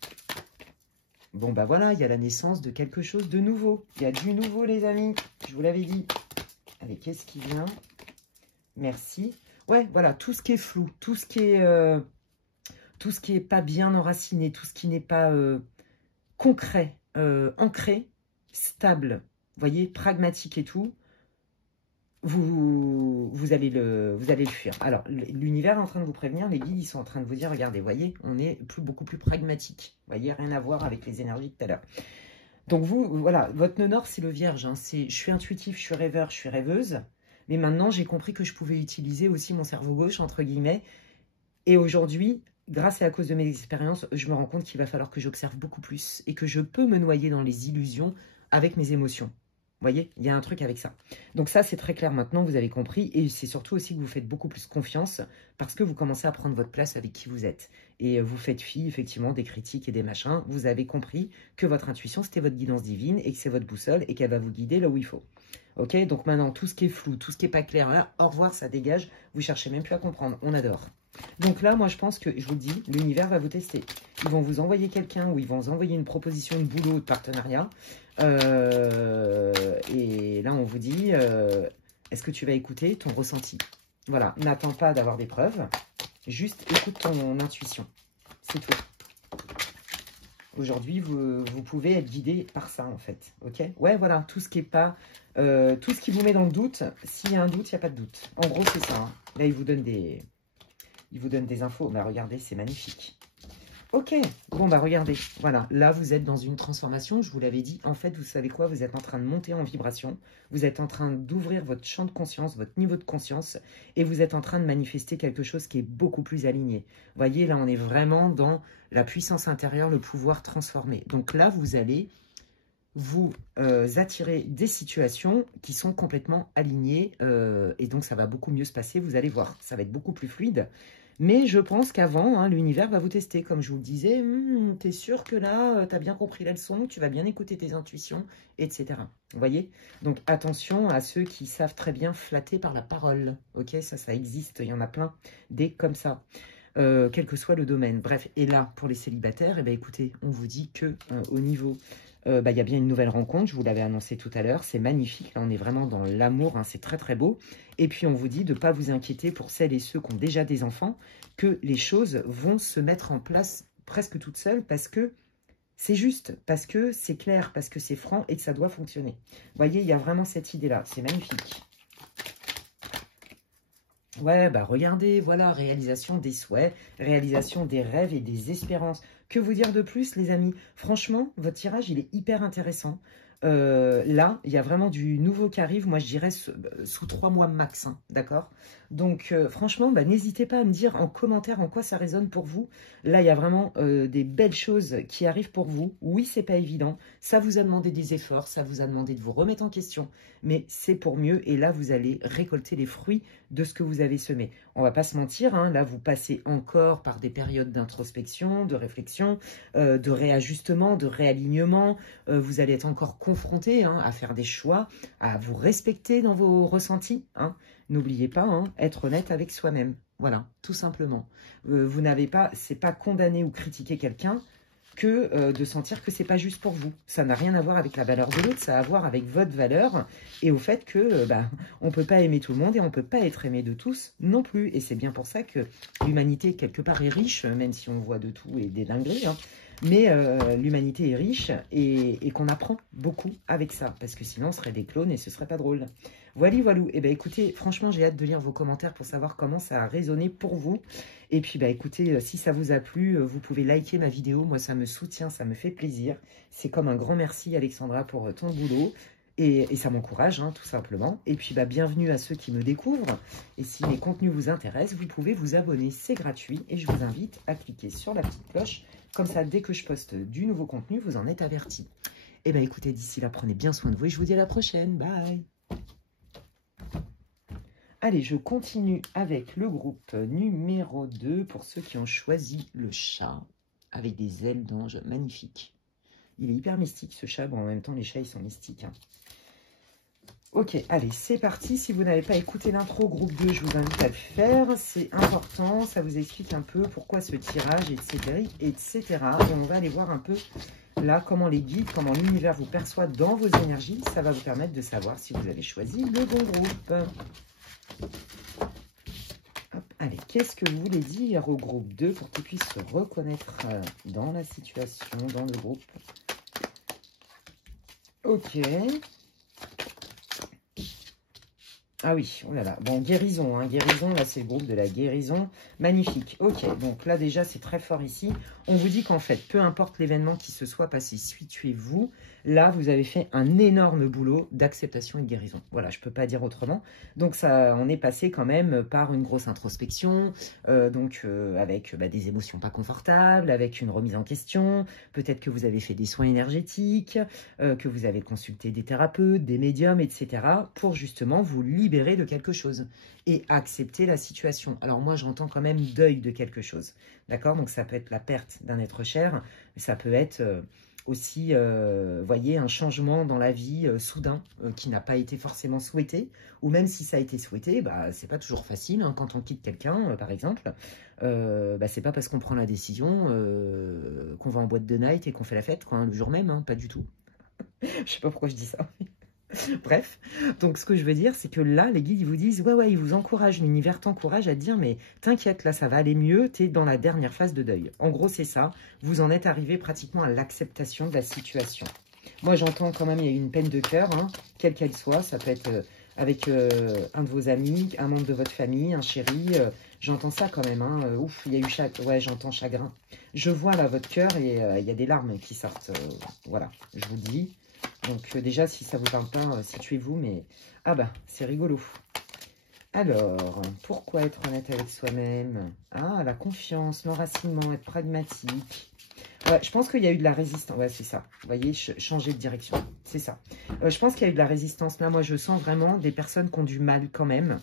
Bon, bah voilà, il y a la naissance de quelque chose de nouveau. Il y a du nouveau, les amis, je vous l'avais dit. Allez, qu'est-ce qui vient? Merci. Ouais, voilà, tout ce qui est flou, tout ce qui est pas bien enraciné, tout ce qui n'est pas concret, ancré, stable, vous voyez, pragmatique et tout, vous allez le fuir. Alors, l'univers est en train de vous prévenir, les guides, ils sont en train de vous dire, regardez, voyez, on est beaucoup plus pragmatique. Vous voyez, rien à voir avec les énergies de tout à l'heure. Donc, voilà, votre nœud nord, c'est le vierge. Hein, je suis intuitif, je suis rêveur, je suis rêveuse. Mais maintenant, j'ai compris que je pouvais utiliser aussi mon cerveau gauche, entre guillemets. Et aujourd'hui, grâce et à cause de mes expériences, je me rends compte qu'il va falloir que j'observe beaucoup plus et que je peux me noyer dans les illusions avec mes émotions. Vous voyez, il y a un truc avec ça. Donc ça, c'est très clair maintenant, vous avez compris. Et c'est surtout aussi que vous faites beaucoup plus confiance parce que vous commencez à prendre votre place avec qui vous êtes. Et vous faites fi, effectivement, des critiques et des machins. Vous avez compris que votre intuition, c'était votre guidance divine et que c'est votre boussole et qu'elle va vous guider là où il faut. Ok, donc maintenant, tout ce qui est flou, tout ce qui n'est pas clair, là, au revoir, ça dégage. Vous cherchez même plus à comprendre. On adore. Donc là, moi, je pense que, je vous le dis, l'univers va vous tester. Ils vont vous envoyer quelqu'un ou ils vont vous envoyer une proposition de boulot ou de partenariat. Et là, on vous dit, est-ce que tu vas écouter ton ressenti? Voilà, n'attends pas d'avoir des preuves. Juste écoute ton intuition. C'est tout. Aujourd'hui, vous pouvez être guidé par ça, en fait. Ok? Ouais, voilà, tout ce qui est pas... tout ce qui vous met dans le doute, s'il y a un doute, il n'y a pas de doute. En gros, c'est ça. Hein. Là, il vous donne des infos. Bah, regardez, c'est magnifique. Ok, bon, bah, regardez. Voilà, là, vous êtes dans une transformation. Je vous l'avais dit. En fait, vous savez quoi? Vous êtes en train de monter en vibration. Vous êtes en train d'ouvrir votre champ de conscience, votre niveau de conscience. Et vous êtes en train de manifester quelque chose qui est beaucoup plus aligné. Vous voyez, là, on est vraiment dans la puissance intérieure, le pouvoir transformé. Donc là, vous allez vous attirer des situations qui sont complètement alignées. Et donc, ça va beaucoup mieux se passer. Vous allez voir, ça va être beaucoup plus fluide. Mais je pense qu'avant, hein, l'univers va vous tester. Comme je vous le disais, t'es sûr que là, tu as bien compris la leçon, tu vas bien écouter tes intuitions, etc. Vous voyez? Donc attention à ceux qui savent très bien flatter par la parole. Ok, ça existe, il y en a plein, des comme ça. Quel que soit le domaine. Bref, et là, pour les célibataires, eh bien, écoutez, on vous dit que au niveau... il y a bien une nouvelle rencontre, je vous l'avais annoncé tout à l'heure, c'est magnifique, là on est vraiment dans l'amour, hein, c'est très très beau. Et puis on vous dit de ne pas vous inquiéter pour celles et ceux qui ont déjà des enfants, que les choses vont se mettre en place presque toutes seules parce que c'est juste, parce que c'est clair, parce que c'est franc et que ça doit fonctionner. Vous voyez, il y a vraiment cette idée-là, c'est magnifique. Ouais, bah regardez, voilà, réalisation des souhaits, réalisation des rêves et des espérances. Que vous dire de plus, les amis? Franchement, votre tirage, il est hyper intéressant. Là, il y a vraiment du nouveau qui arrive, moi je dirais sous 3 mois max, hein, d'accord? Donc franchement, bah, n'hésitez pas à me dire en commentaire en quoi ça résonne pour vous. Là, il y a vraiment des belles choses qui arrivent pour vous. Oui, c'est pas évident, ça vous a demandé des efforts, ça vous a demandé de vous remettre en question, mais c'est pour mieux et là, vous allez récolter les fruits de ce que vous avez semé. On va pas se mentir, hein, là, vous passez encore par des périodes d'introspection, de réflexion, de réajustement, de réalignement. Vous allez être encore confronté, hein, à faire des choix, à vous respecter dans vos ressentis. Hein. N'oubliez pas, hein, être honnête avec soi-même. Voilà, tout simplement. Vous n'avez pas, c'est pas condamner ou critiquer quelqu'un que de sentir que c'est pas juste pour vous. Ça n'a rien à voir avec la valeur de l'autre, ça a à voir avec votre valeur et au fait que on peut pas aimer tout le monde et on peut pas être aimé de tous non plus. Et c'est bien pour ça que l'humanité quelque part est riche, même si on voit de tout et des dingueries. Hein. Mais l'humanité est riche et qu'on apprend beaucoup avec ça. Parce que sinon, on serait des clones et ce serait pas drôle. Voilà, voilà. Eh bien, écoutez, franchement, j'ai hâte de lire vos commentaires pour savoir comment ça a résonné pour vous. Et puis, écoutez, si ça vous a plu, vous pouvez liker ma vidéo. Moi, ça me soutient, ça me fait plaisir. C'est comme un grand merci, Alexandra, pour ton boulot. Et ça m'encourage, hein, tout simplement. Et puis, bienvenue à ceux qui me découvrent. Et si mes contenus vous intéressent, vous pouvez vous abonner. C'est gratuit. Et je vous invite à cliquer sur la petite cloche. Comme ça, dès que je poste du nouveau contenu, vous en êtes avertis. Et écoutez, d'ici là, prenez bien soin de vous. Et je vous dis à la prochaine. Bye. Allez, je continue avec le groupe numéro 2 pour ceux qui ont choisi le chat avec des ailes d'ange magnifiques. Il est hyper mystique ce chat, bon en même temps les chats ils sont mystiques. Hein. Ok, allez, c'est parti. Si vous n'avez pas écouté l'intro groupe 2, je vous invite à le faire. C'est important, ça vous explique un peu pourquoi ce tirage, etc. etc. Et on va aller voir un peu là comment les guides, comment l'univers vous perçoit dans vos énergies. Ça va vous permettre de savoir si vous avez choisi le bon groupe. Hop, allez, qu'est-ce que vous voulez dire au groupe 2 pour qu'il puisse se reconnaître dans la situation, dans le groupe? Ok. Ah oui, oh là là. Bon, guérison, hein, guérison, là c'est le groupe de la guérison. Magnifique. Ok, donc là déjà c'est très fort ici. On vous dit qu'en fait, peu importe l'événement qui se soit passé, situez-vous. Là, vous avez fait un énorme boulot d'acceptation et de guérison. Voilà, je ne peux pas dire autrement. Donc ça, on est passé quand même par une grosse introspection, avec des émotions pas confortables, avec une remise en question. Peut-être que vous avez fait des soins énergétiques, que vous avez consulté des thérapeutes, des médiums, etc. pour justement vous libérer de quelque chose et accepter la situation. Alors moi, j'entends quand même deuil de quelque chose. D'accord? Donc ça peut être la perte d'un être cher, mais ça peut être aussi, voyez, un changement dans la vie soudain qui n'a pas été forcément souhaité, ou même si ça a été souhaité, c'est pas toujours facile hein, quand on quitte quelqu'un, par exemple. C'est pas parce qu'on prend la décision qu'on va en boîte de night et qu'on fait la fête quoi, hein, le jour même, hein, pas du tout. Je sais pas pourquoi je dis ça. Bref, donc ce que je veux dire, c'est que là, les guides, ils vous disent, ouais, ils vous encouragent, l'univers t'encourage à dire, mais t'inquiète, là, ça va aller mieux, t'es dans la dernière phase de deuil. En gros, c'est ça, vous en êtes arrivé pratiquement à l'acceptation de la situation. Moi, j'entends quand même, il y a une peine de cœur, hein, quelle qu'elle soit, ça peut être avec un de vos amis, un membre de votre famille, un chéri, j'entends ça quand même, hein, ouf, il y a eu ouais, j'entends chagrin. Je vois là votre cœur et il y a des larmes qui sortent, voilà, je vous dis. Donc déjà, si ça vous parle pas, situez-vous, mais... Ah c'est rigolo. Alors, pourquoi être honnête avec soi-même? Ah, la confiance, l'enracinement, être pragmatique. Ouais, je pense qu'il y a eu de la résistance. Ouais, c'est ça. Vous voyez, changer de direction. C'est ça. Je pense qu'il y a eu de la résistance. Là, moi, je sens vraiment des personnes qui ont du mal quand même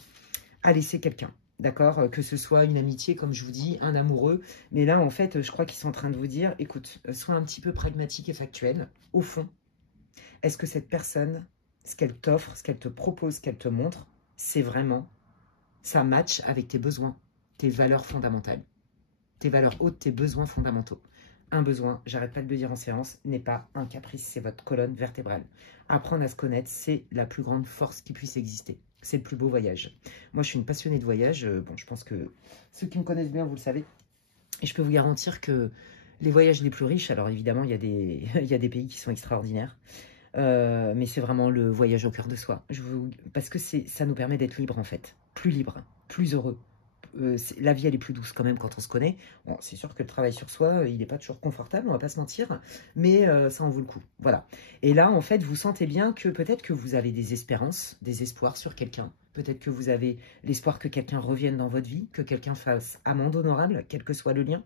à laisser quelqu'un. d'accord? Que ce soit une amitié, comme je vous dis, un amoureux. Mais là, en fait, je crois qu'ils sont en train de vous dire, écoute, sois un petit peu pragmatique et factuel. Au fond, est-ce que cette personne, ce qu'elle t'offre, ce qu'elle te propose, ce qu'elle te montre, c'est vraiment, ça match avec tes besoins, tes valeurs fondamentales, tes valeurs hautes, tes besoins fondamentaux. Un besoin, j'arrête pas de le dire en séance, n'est pas un caprice, c'est votre colonne vertébrale. Apprendre à se connaître, c'est la plus grande force qui puisse exister. C'est le plus beau voyage. Moi, je suis une passionnée de voyage. Bon, je pense que ceux qui me connaissent bien, vous le savez. Et je peux vous garantir que les voyages les plus riches, alors évidemment, il y a des, il y a des pays qui sont extraordinaires. Mais c'est vraiment le voyage au cœur de soi. Parce que ça nous permet d'être libre, en fait. Plus libre, plus heureux. La vie, elle est plus douce quand même quand on se connaît. Bon, c'est sûr que le travail sur soi, il n'est pas toujours confortable, on va pas se mentir, mais ça en vaut le coup. Voilà. Et là, en fait, vous sentez bien que peut-être que vous avez des espérances, des espoirs sur quelqu'un. Peut-être que vous avez l'espoir que quelqu'un revienne dans votre vie, que quelqu'un fasse amende honorable, quel que soit le lien.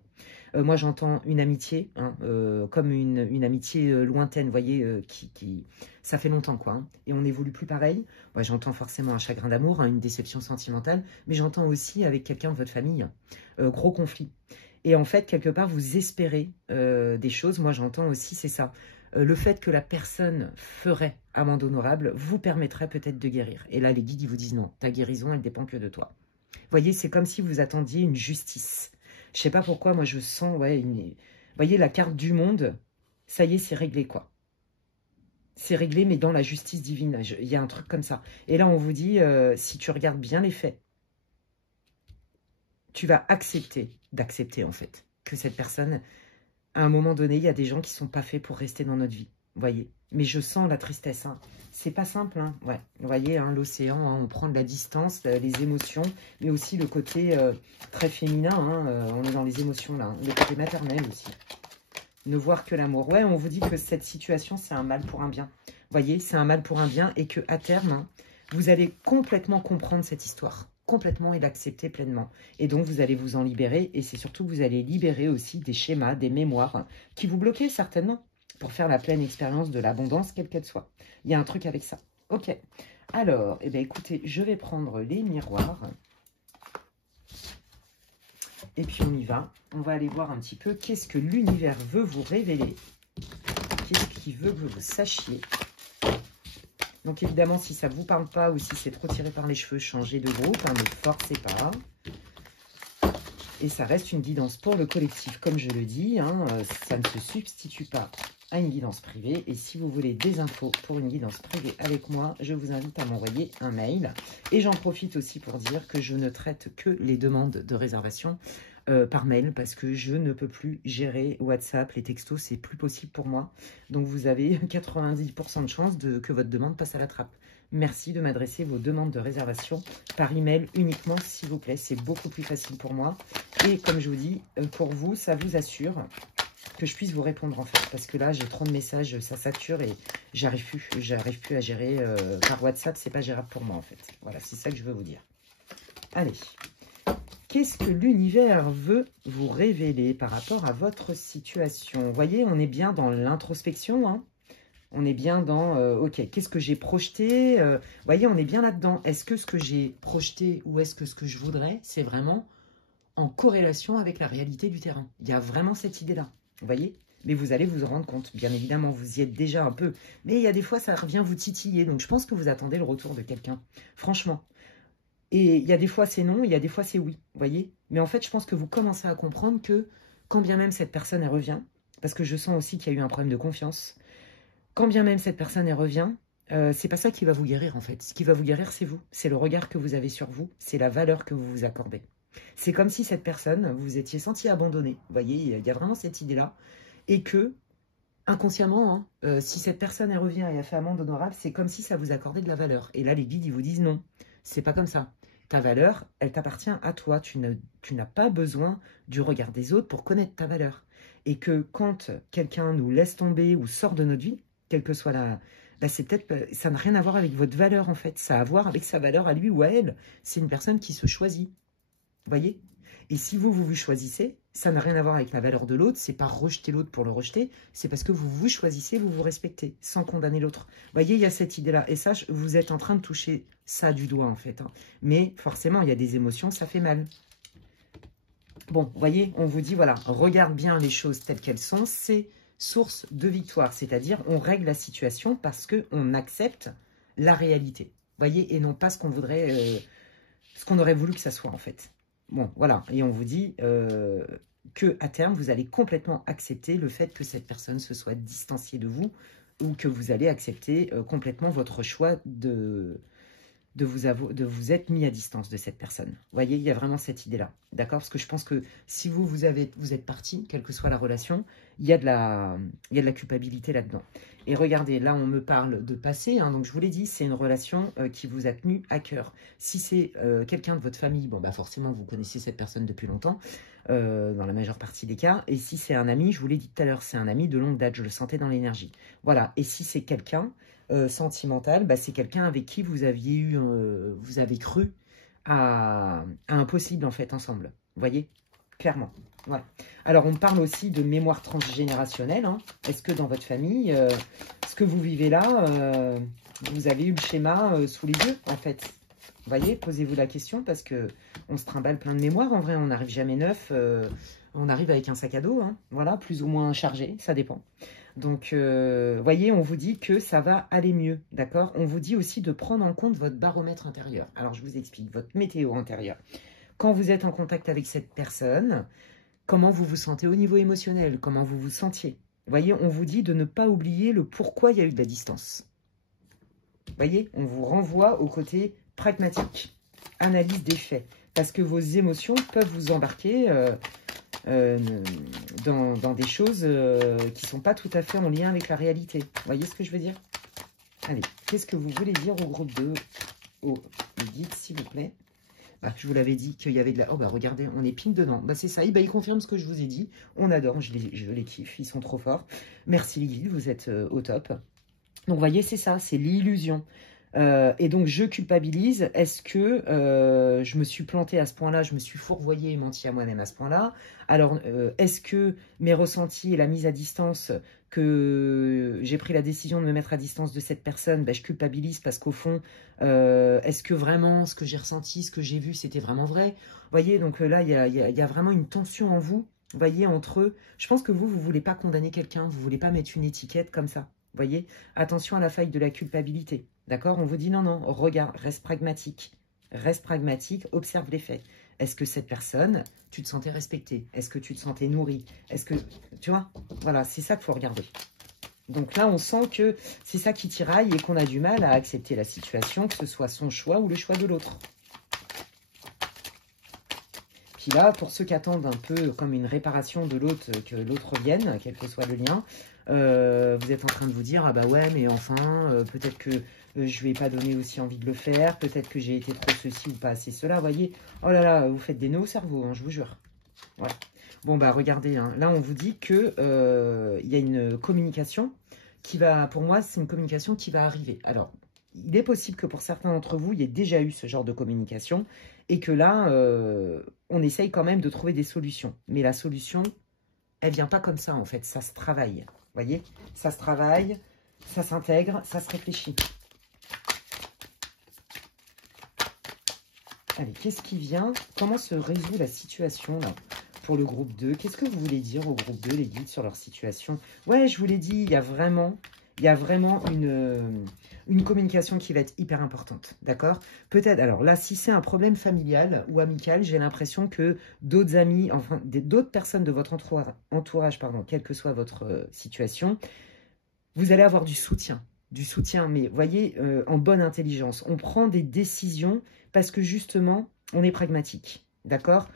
Moi, j'entends une amitié, hein, comme une amitié lointaine, vous voyez, ça fait longtemps, quoi. Hein, et on n'évolue plus pareil. Moi, j'entends forcément un chagrin d'amour, hein, une déception sentimentale, mais j'entends aussi avec quelqu'un de votre famille, gros conflit. Et en fait, quelque part, vous espérez des choses. Moi, j'entends aussi, c'est ça. Le fait que la personne ferait amende honorable vous permettrait peut-être de guérir. Et là, les guides, ils vous disent non, ta guérison, elle dépend que de toi. Vous voyez, c'est comme si vous attendiez une justice. Je sais pas pourquoi, moi, je sens, ouais, vous voyez, la carte du monde, ça y est, c'est réglé, quoi. C'est réglé, mais dans la justice divine. Il y a un truc comme ça. Et là, on vous dit, si tu regardes bien les faits, tu vas d'accepter, en fait, que cette personne, à un moment donné, il y a des gens qui ne sont pas faits pour rester dans notre vie. Vous voyez? Mais je sens la tristesse. Hein. C'est pas simple. Hein. Ouais. Vous voyez, hein, l'océan, hein, on prend de la distance, les émotions, mais aussi le côté très féminin. Hein, on est dans les émotions, là. Hein, le côté maternel aussi. Ne voir que l'amour. Ouais, on vous dit que cette situation, c'est un mal pour un bien. Vous voyez, c'est un mal pour un bien et qu'à terme, hein, vous allez complètement comprendre cette histoire. Complètement et l'accepter pleinement. Et donc, vous allez vous en libérer. Et c'est surtout que vous allez libérer aussi des schémas, des mémoires qui vous bloquaient certainement pour faire la pleine expérience de l'abondance, quelle qu'elle soit. Il y a un truc avec ça. Ok. Alors, eh bien, écoutez, je vais prendre les miroirs. Et puis, on y va. On va aller voir un petit peu qu'est-ce que l'univers veut vous révéler. Qu'est-ce qu'il veut que vous sachiez. Donc, évidemment, si ça ne vous parle pas ou si c'est trop tiré par les cheveux, changez de groupe. Hein, ne forcez pas. Et ça reste une guidance pour le collectif, comme je le dis. Hein, ça ne se substitue pas à une guidance privée. Et si vous voulez des infos pour une guidance privée avec moi, je vous invite à m'envoyer un mail. Et j'en profite aussi pour dire que je ne traite que les demandes de réservation par mail parce que je ne peux plus gérer WhatsApp, les textos, c'est plus possible pour moi. Donc vous avez 90% de chances que votre demande passe à la trappe. Merci de m'adresser vos demandes de réservation par email uniquement, s'il vous plaît. C'est beaucoup plus facile pour moi. Et comme je vous dis, pour vous, ça vous assure que je puisse vous répondre en fait. Parce que là, j'ai trop de messages, ça sature et j'arrive plus à gérer par WhatsApp. C'est pas gérable pour moi en fait. Voilà, c'est ça que je veux vous dire. Allez. Qu'est-ce que l'univers veut vous révéler par rapport à votre situation? Vous voyez, on est bien dans l'introspection, hein. On est bien dans, ok, qu'est-ce que j'ai projeté? Vous voyez, on est bien là-dedans. Est-ce que ce que j'ai projeté ou est-ce que ce que je voudrais, c'est vraiment en corrélation avec la réalité du terrain? Il y a vraiment cette idée-là, vous voyez? Mais vous allez vous en rendre compte. Bien évidemment, vous y êtes déjà un peu. Mais il y a des fois, ça revient vous titiller. Donc, je pense que vous attendez le retour de quelqu'un. Franchement. Et il y a des fois, c'est non, il y a des fois, c'est oui, vous voyez? Mais en fait, je pense que vous commencez à comprendre que quand bien même cette personne, elle revient, parce que je sens aussi qu'il y a eu un problème de confiance, quand bien même cette personne, elle revient, c'est pas ça qui va vous guérir, en fait. Ce qui va vous guérir, c'est vous. C'est le regard que vous avez sur vous. C'est la valeur que vous vous accordez. C'est comme si cette personne, vous vous étiez senti abandonné. Vous voyez, il y a vraiment cette idée-là. Et que, inconsciemment, hein, si cette personne, elle revient et elle fait amende honorable, c'est comme si ça vous accordait de la valeur. Et là, les guides, ils vous disent non. C'est pas comme ça. Ta valeur, elle t'appartient à toi. Tu n'as pas besoin du regard des autres pour connaître ta valeur. Et que quand quelqu'un nous laisse tomber ou sort de notre vie, quelle que soit la... Bah c'est peut-être, ça n'a rien à voir avec votre valeur, en fait. Ça a à voir avec sa valeur à lui ou à elle. C'est une personne qui se choisit. Vous voyez? Et si vous choisissez, Ça n'a rien à voir avec la valeur de l'autre, c'est pas rejeter l'autre pour le rejeter, c'est parce que vous vous choisissez, vous vous respectez, sans condamner l'autre. Vous voyez, il y a cette idée-là, et ça, vous êtes en train de toucher ça du doigt, en fait. Hein. Mais forcément, il y a des émotions, ça fait mal. Bon, vous voyez, on vous dit, voilà, regarde bien les choses telles qu'elles sont, c'est source de victoire, c'est-à-dire on règle la situation parce qu'on accepte la réalité, vous voyez, et non pas ce qu'on voudrait, ce qu'on aurait voulu que ça soit, en fait. Bon, voilà, et on vous dit que à terme, vous allez complètement accepter le fait que cette personne se soit distanciée de vous ou que vous allez accepter complètement votre choix de vous être mis à distance de cette personne. Vous voyez, il y a vraiment cette idée-là, d'accord? Parce que je pense que si vous êtes parti, quelle que soit la relation, il y a de la culpabilité là-dedans. Et regardez, là, on me parle de passé, hein, donc je vous l'ai dit, c'est une relation qui vous a tenu à cœur. Si c'est quelqu'un de votre famille, bon, bah forcément, vous connaissez cette personne depuis longtemps, dans la majeure partie des cas. Et si c'est un ami, je vous l'ai dit tout à l'heure, c'est un ami de longue date, je le sentais dans l'énergie. Voilà, et si c'est quelqu'un sentimental, bah, c'est quelqu'un avec qui vous avez cru à un possible en fait ensemble. Vous voyez, clairement. Voilà. Alors on parle aussi de mémoire transgénérationnelle. Hein. Est-ce que dans votre famille, ce que vous vivez là, vous avez eu le schéma sous les yeux en fait? Vous voyez, posez-vous la question parce que on se trimballe plein de mémoire. En vrai, on n'arrive jamais neuf. On arrive avec un sac à dos, hein, voilà, plus ou moins chargé, ça dépend. Donc, voyez, on vous dit que ça va aller mieux, d'accord? On vous dit aussi de prendre en compte votre baromètre intérieur. Alors, je vous explique, votre météo intérieur. Quand vous êtes en contact avec cette personne, comment vous vous sentez au niveau émotionnel? Comment vous vous sentiez? Voyez, on vous dit de ne pas oublier le pourquoi il y a eu de la distance. Voyez, on vous renvoie au côté pragmatique, analyse des faits. Parce que vos émotions peuvent vous embarquer dans des choses qui ne sont pas tout à fait en lien avec la réalité. Vous voyez ce que je veux dire? Allez, qu'est-ce que vous voulez dire au groupe 2? Au guide, s'il vous plaît. Bah, je vous l'avais dit qu'il y avait de la... Oh, bah regardez, on est pile dedans. Bah, c'est ça, bah, ils confirment ce que je vous ai dit. On adore, je les kiffe, ils sont trop forts. Merci les guides, vous êtes au top. Donc, vous voyez, c'est ça, c'est l'illusion. Et donc, je culpabilise. Est-ce que je me suis plantée à ce point-là? Je me suis fourvoyée et menti à moi-même à ce point-là. Alors, est-ce que mes ressentis et la mise à distance, que j'ai pris la décision de me mettre à distance de cette personne, ben, je culpabilise parce qu'au fond, est-ce que vraiment ce que j'ai ressenti, ce que j'ai vu, c'était vraiment vrai? Vous voyez, donc là, il y a vraiment une tension en vous. Vous voyez, entre eux. Je pense que vous ne voulez pas condamner quelqu'un, vous ne voulez pas mettre une étiquette comme ça. Vous voyez, attention à la faille de la culpabilité. D'accord? On vous dit non, non, regarde, reste pragmatique, observe les faits. Est-ce que cette personne, tu te sentais respectée? Est-ce que tu te sentais nourrie? Est-ce que, tu vois, voilà, c'est ça qu'il faut regarder. Donc là, on sent que c'est ça qui tiraille et qu'on a du mal à accepter la situation, que ce soit son choix ou le choix de l'autre. Puis là, pour ceux qui attendent un peu comme une réparation de l'autre, que l'autre revienne, quel que soit le lien, vous êtes en train de vous dire, ah bah ouais, mais enfin, peut-être que je lui ai pas donné aussi envie de le faire, peut-être que j'ai été trop ceci ou pas assez cela, vous voyez. Oh là là, vous faites des nœuds au cerveau, hein, je vous jure. Voilà. Bon, bah regardez, hein, là on vous dit que y a une communication qui va, pour moi, c'est une communication qui va arriver. Alors, il est possible que pour certains d'entre vous, il y ait déjà eu ce genre de communication et que là, on essaye quand même de trouver des solutions. Mais la solution, elle vient pas comme ça, en fait. Ça se travaille. Vous voyez? Ça se travaille, ça s'intègre, ça se réfléchit. Allez, qu'est-ce qui vient? Comment se résout la situation, là, pour le groupe 2? Qu'est-ce que vous voulez dire au groupe 2, les guides, sur leur situation? Ouais, je vous l'ai dit, il y a vraiment une communication qui va être hyper importante, d'accord? Peut-être, alors là, si c'est un problème familial ou amical, j'ai l'impression que d'autres amis, enfin, d'autres personnes de votre entourage, pardon, quelle que soit votre situation, vous allez avoir du soutien, mais vous voyez, en bonne intelligence. On prend des décisions parce que justement, on est pragmatique, d'accord?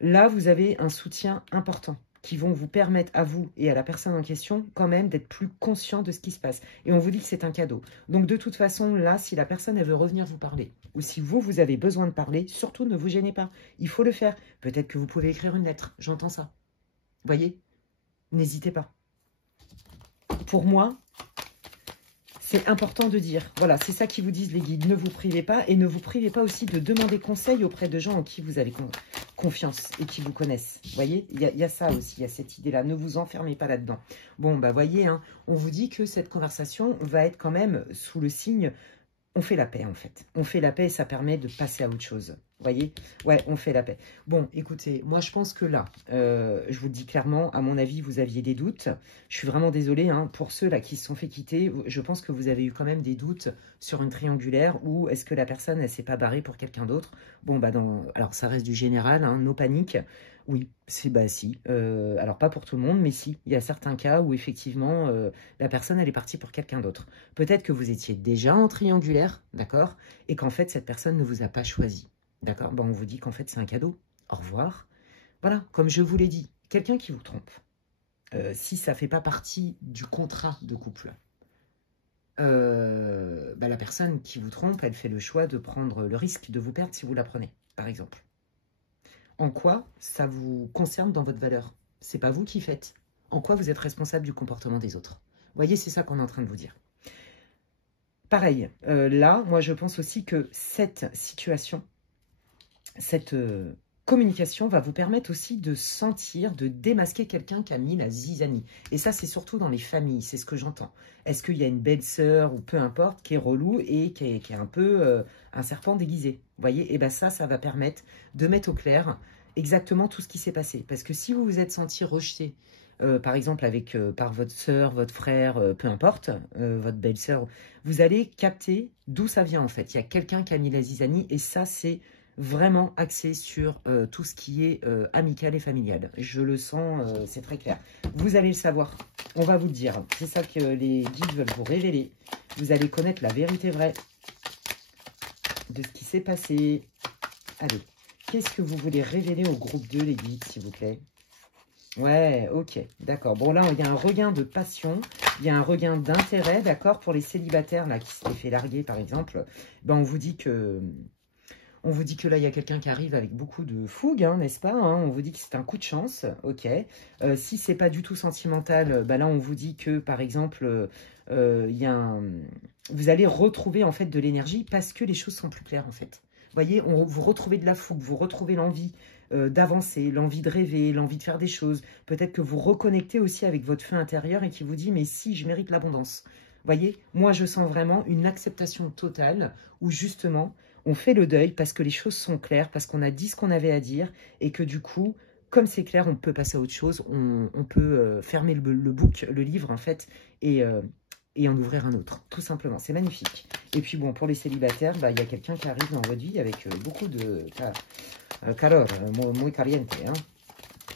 Là, vous avez un soutien important qui vont vous permettre à vous et à la personne en question quand même d'être plus conscient de ce qui se passe. Et on vous dit que c'est un cadeau. Donc de toute façon, là, si la personne elle veut revenir vous parler, ou si vous avez besoin de parler, surtout ne vous gênez pas. Il faut le faire. Peut-être que vous pouvez écrire une lettre, j'entends ça. Vous voyez? N'hésitez pas. Pour moi, c'est important de dire. Voilà, c'est ça qu'ils vous disent les guides. Ne vous privez pas et ne vous privez pas aussi de demander conseil auprès de gens en qui vous avez confiance et qui vous connaissent. Vous voyez, il y a ça aussi, il y a cette idée-là. Ne vous enfermez pas là-dedans. Bon, bah voyez, hein, on vous dit que cette conversation va être quand même sous le signe... On fait la paix, en fait. On fait la paix et ça permet de passer à autre chose. Vous voyez? Ouais, on fait la paix. Bon, écoutez, moi, je pense que là, je vous le dis clairement, à mon avis, vous aviez des doutes. Je suis vraiment désolée, hein, pour ceux-là qui se sont fait quitter, je pense que vous avez eu quand même des doutes sur une triangulaire ou est-ce que la personne, elle s'est pas barrée pour quelqu'un d'autre? Bon, bah, alors, ça reste du général, hein, no panique. Oui, c'est bah si. Alors, pas pour tout le monde, mais si. Il y a certains cas où, effectivement, la personne, elle est partie pour quelqu'un d'autre. Peut-être que vous étiez déjà en triangulaire, d'accord? Et qu'en fait, cette personne ne vous a pas choisi. D'accord? Ben, on vous dit qu'en fait, c'est un cadeau. Au revoir. Voilà, comme je vous l'ai dit, quelqu'un qui vous trompe, si ça ne fait pas partie du contrat de couple, ben, la personne qui vous trompe, elle fait le choix de prendre le risque de vous perdre si vous la prenez, par exemple. En quoi ça vous concerne dans votre valeur? C'est pas vous qui faites. En quoi vous êtes responsable du comportement des autres? Vous voyez, c'est ça qu'on est en train de vous dire. Pareil, là, moi, je pense aussi que cette situation, cette communication va vous permettre aussi de sentir, de démasquer quelqu'un qui a mis la zizanie. Et ça, c'est surtout dans les familles, c'est ce que j'entends. Est-ce qu'il y a une belle-sœur ou peu importe qui est relou et qui est un peu un serpent déguisé? Vous voyez? Et bien ça va permettre de mettre au clair exactement tout ce qui s'est passé. Parce que si vous vous êtes senti rejeté, par exemple par votre sœur, votre frère, peu importe, votre belle-sœur, vous allez capter d'où ça vient en fait. Il y a quelqu'un qui a mis la zizanie et ça, c'est vraiment axé sur tout ce qui est amical et familial. Je le sens, c'est très clair. Vous allez le savoir, on va vous le dire. C'est ça que les guides veulent vous révéler. Vous allez connaître la vérité vraie de ce qui s'est passé. Allez, qu'est-ce que vous voulez révéler au groupe 2, les guides, s'il vous plaît? Ouais, ok, d'accord. Bon, là, il y a un regain de passion, il y a un regain d'intérêt, d'accord, pour les célibataires, là, qui s'étaient fait larguer, par exemple. Ben, on vous dit que là, il y a quelqu'un qui arrive avec beaucoup de fougue, hein, n'est-ce pas, hein? On vous dit que c'est un coup de chance, ok. Si c'est pas du tout sentimental, bah là, on vous dit que, par exemple, vous allez retrouver, en fait, de l'énergie parce que les choses sont plus claires, en fait. Vous voyez, vous retrouvez de la fougue, vous retrouvez l'envie d'avancer, l'envie de rêver, l'envie de faire des choses. Peut-être que vous reconnectez aussi avec votre feu intérieur et qui vous dit « mais si, je mérite l'abondance ». Vous voyez, moi, je sens vraiment une acceptation totale où, justement, on fait le deuil parce que les choses sont claires, parce qu'on a dit ce qu'on avait à dire et que du coup, comme c'est clair, on peut passer à autre chose, on peut fermer le book, le livre en fait, et en ouvrir un autre, tout simplement. C'est magnifique. Et puis bon, pour les célibataires, bah, y a quelqu'un qui arrive dans votre vie avec beaucoup de calor, muy caliente. Hein.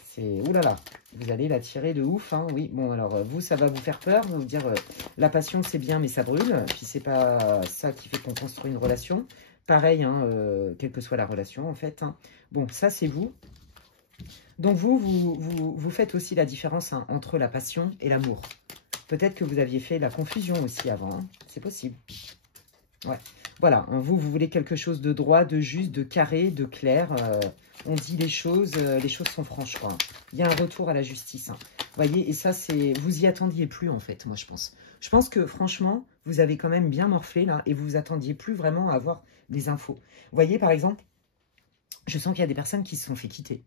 C'est oulala, vous allez l'attirer de ouf. Hein. Oui, bon alors vous, ça va vous faire peur, vous dire la passion c'est bien mais ça brûle, puis c'est pas ça qui fait qu'on construit une relation. Pareil, hein, quelle que soit la relation, en fait. Hein. Bon, ça, c'est vous. Donc, vous faites aussi la différence hein, entre la passion et l'amour. Peut-être que vous aviez fait la confusion aussi avant. Hein. C'est possible. Ouais. Voilà, hein, vous voulez quelque chose de droit, de juste, de carré, de clair. On dit les choses sont franches, quoi. Il y a un retour à la justice. Hein. Vous voyez, et ça, c'est... Vous y attendiez plus, en fait, moi, je pense. Je pense que, franchement, vous avez quand même bien morflé, là, et vous vous attendiez plus vraiment à avoir des infos. Vous voyez, par exemple, je sens qu'il y a des personnes qui se sont fait quitter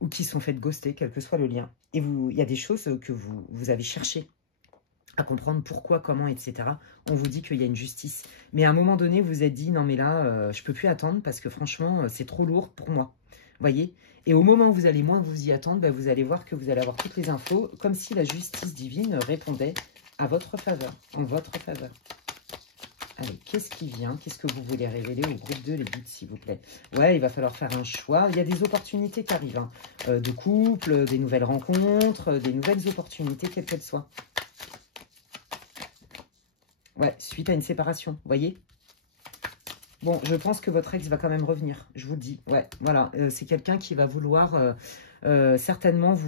ou qui se sont fait ghoster, quel que soit le lien. Et il y a des choses que vous avez cherché à comprendre pourquoi, comment, etc. On vous dit qu'il y a une justice. Mais à un moment donné, vous vous êtes dit, non mais là, je ne peux plus attendre parce que franchement, c'est trop lourd pour moi. Vous voyez? Et au moment où vous allez moins vous y attendre, bah, vous allez voir que vous allez avoir toutes les infos, comme si la justice divine répondait à votre faveur, en votre faveur. Allez, qu'est-ce qui vient? Qu'est-ce que vous voulez révéler au groupe 2, les guides, s'il vous plaît? Ouais, il va falloir faire un choix. Il y a des opportunités qui arrivent, hein. De couple, des nouvelles rencontres, des nouvelles opportunités, quelles qu'elles soient. Ouais, suite à une séparation, vous voyez? Bon, je pense que votre ex va quand même revenir, je vous le dis. Ouais, voilà, c'est quelqu'un qui va vouloir certainement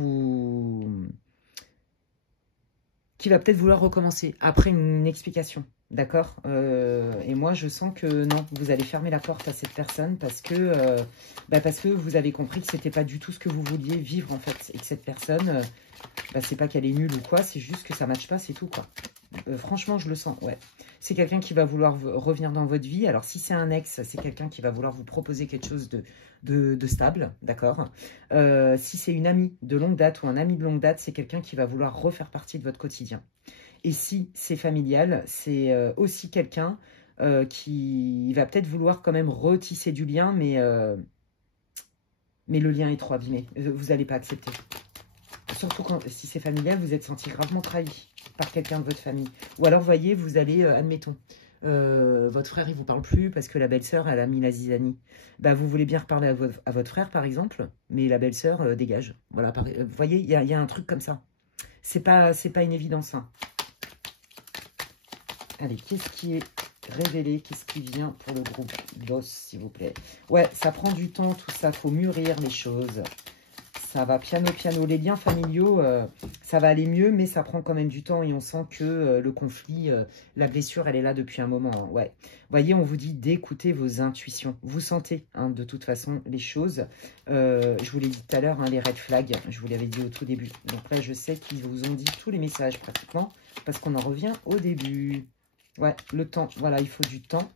qui va peut-être vouloir recommencer après une explication, d'accord? Et moi, je sens que non, vous allez fermer la porte à cette personne parce que vous avez compris que c'était pas du tout ce que vous vouliez vivre, en fait. Et que cette personne, c'est pas qu'elle est nulle ou quoi, c'est juste que ça matche pas, c'est tout, quoi. Franchement, je le sens, ouais. C'est quelqu'un qui va vouloir revenir dans votre vie. Alors, si c'est un ex, c'est quelqu'un qui va vouloir vous proposer quelque chose de stable, d'accord. Si c'est une amie de longue date ou un ami de longue date, c'est quelqu'un qui va vouloir refaire partie de votre quotidien. Et si c'est familial, c'est aussi quelqu'un qui va peut-être vouloir quand même retisser du lien, mais le lien est trop abîmé. Vous n'allez pas accepter. Surtout si c'est familial, vous êtes senti gravement trahi par quelqu'un de votre famille. Ou alors, vous voyez, vous allez, admettons, votre frère, il ne vous parle plus parce que la belle-sœur, elle a mis la zizanie. Bah, vous voulez bien reparler à votre frère, par exemple, mais la belle-sœur dégage. Voilà, vous voyez, il y a un truc comme ça. C'est pas une évidence. Hein. Allez, qu'est-ce qui est révélé? Qu'est-ce qui vient pour le groupe DOS, s'il vous plaît? Ouais, ça prend du temps, tout ça. Faut mûrir les choses. Ça va piano, piano. Les liens familiaux, ça va aller mieux, mais ça prend quand même du temps. Et on sent que le conflit, la blessure, elle est là depuis un moment. Hein, ouais. Vous voyez, on vous dit d'écouter vos intuitions. Vous sentez, hein, de toute façon, les choses. Je vous l'ai dit tout à l'heure, hein, les red flags. Je vous l'avais dit au tout début. Donc là, je sais qu'ils vous ont dit tous les messages, pratiquement, parce qu'on en revient au début. Ouais, le temps. Voilà, il faut du temps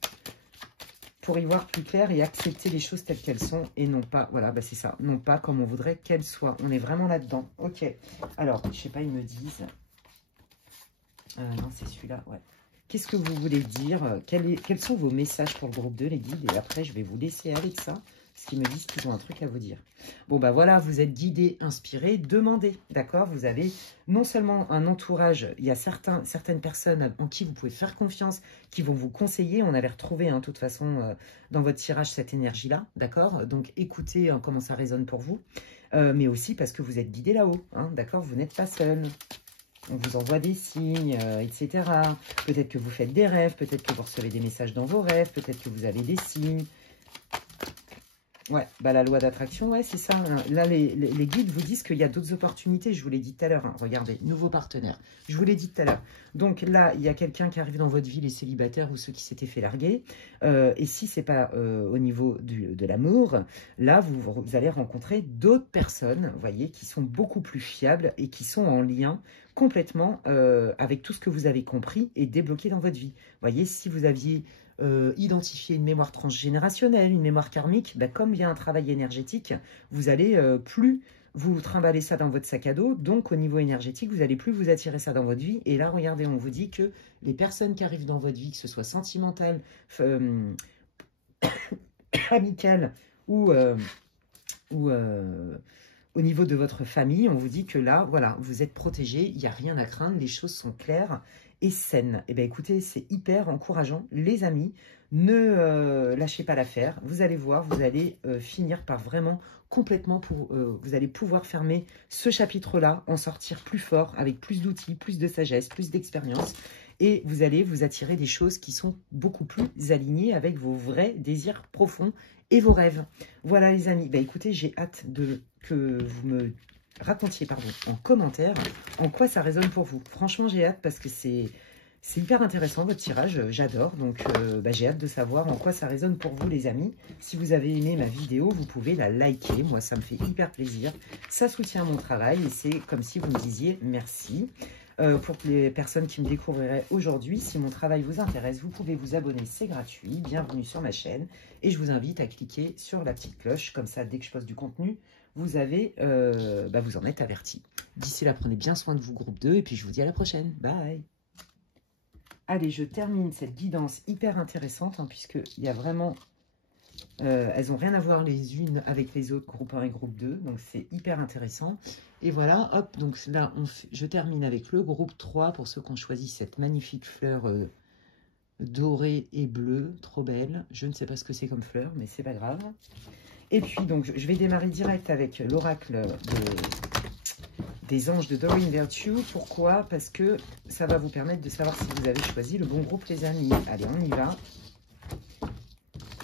pour y voir plus clair et accepter les choses telles qu'elles sont et non pas, voilà, bah c'est ça, non pas comme on voudrait qu'elles soient. On est vraiment là-dedans. Ok. Alors, je sais pas, ils me disent... non, c'est celui-là, ouais. Qu'est-ce que vous voulez dire? Quels sont vos messages pour le groupe 2, les guides? Et après, je vais vous laisser avec ça, parce qu'ils me disent qu'ils ont un truc à vous dire. Bon, bah voilà, vous êtes guidés, inspirés, demandez, d'accord? Vous avez non seulement un entourage, il y a certaines personnes en qui vous pouvez faire confiance, qui vont vous conseiller. On avait retrouvé, hein, de toute façon, dans votre tirage, cette énergie-là, d'accord? Donc, écoutez, hein, comment ça résonne pour vous. Mais aussi parce que vous êtes guidés là-haut, hein, d'accord? Vous n'êtes pas seul. On vous envoie des signes, etc. Peut-être que vous faites des rêves, peut-être que vous recevez des messages dans vos rêves, peut-être que vous avez des signes. Ouais, bah la loi d'attraction, ouais, c'est ça. Hein. Là, les guides vous disent qu'il y a d'autres opportunités. Je vous l'ai dit tout à l'heure. Hein. Regardez, nouveau partenaire. Je vous l'ai dit tout à l'heure. Donc là, il y a quelqu'un qui arrive dans votre vie, les célibataires ou ceux qui s'étaient fait larguer. Et si ce n'est pas au niveau de l'amour, là, vous allez rencontrer d'autres personnes, vous voyez, qui sont beaucoup plus fiables et qui sont en lien complètement avec tout ce que vous avez compris et débloqué dans votre vie. Vous voyez, si vous aviez... identifier une mémoire transgénérationnelle, une mémoire karmique, bah, comme il y a un travail énergétique, vous allez plus vous trimballer ça dans votre sac à dos, donc au niveau énergétique, vous allez plus vous attirer ça dans votre vie. Et là, regardez, on vous dit que les personnes qui arrivent dans votre vie, que ce soit sentimentales, amicales ou au niveau de votre famille, on vous dit que là, voilà, vous êtes protégés, il n'y a rien à craindre, les choses sont claires et saines. Eh bien, écoutez, c'est hyper encourageant. Les amis, ne lâchez pas l'affaire. Vous allez voir, vous allez finir par vraiment complètement, vous allez pouvoir fermer ce chapitre-là, en sortir plus fort, avec plus d'outils, plus de sagesse, plus d'expérience. Et vous allez vous attirer des choses qui sont beaucoup plus alignées avec vos vrais désirs profonds et vos rêves. Voilà les amis, bah, écoutez, j'ai hâte que vous me racontiez en commentaire en quoi ça résonne pour vous. Franchement, j'ai hâte parce que c'est hyper intéressant votre tirage, j'adore. Donc bah, j'ai hâte de savoir en quoi ça résonne pour vous les amis. Si vous avez aimé ma vidéo, vous pouvez la liker, moi ça me fait hyper plaisir. Ça soutient mon travail et c'est comme si vous me disiez merci. Pour les personnes qui me découvriraient aujourd'hui, si mon travail vous intéresse, vous pouvez vous abonner, c'est gratuit. Bienvenue sur ma chaîne. Et je vous invite à cliquer sur la petite cloche. Comme ça, dès que je poste du contenu, vous avez, vous en êtes avertis. D'ici là, prenez bien soin de vous, groupe 2. Et puis, je vous dis à la prochaine. Bye. Allez, je termine cette guidance hyper intéressante, hein, puisqu'il y a vraiment... elles n'ont rien à voir les unes avec les autres, groupe 1 et groupe 2. Donc, c'est hyper intéressant. Et voilà, hop, donc là, je termine avec le groupe 3 pour ceux qui ont choisi cette magnifique fleur dorée et bleue, trop belle. Je ne sais pas ce que c'est comme fleur, mais c'est pas grave. Et puis, donc, je vais démarrer direct avec l'oracle des anges de Doreen Virtue. Pourquoi? Parce que ça va vous permettre de savoir si vous avez choisi le bon groupe, les amis. Allez, on y va.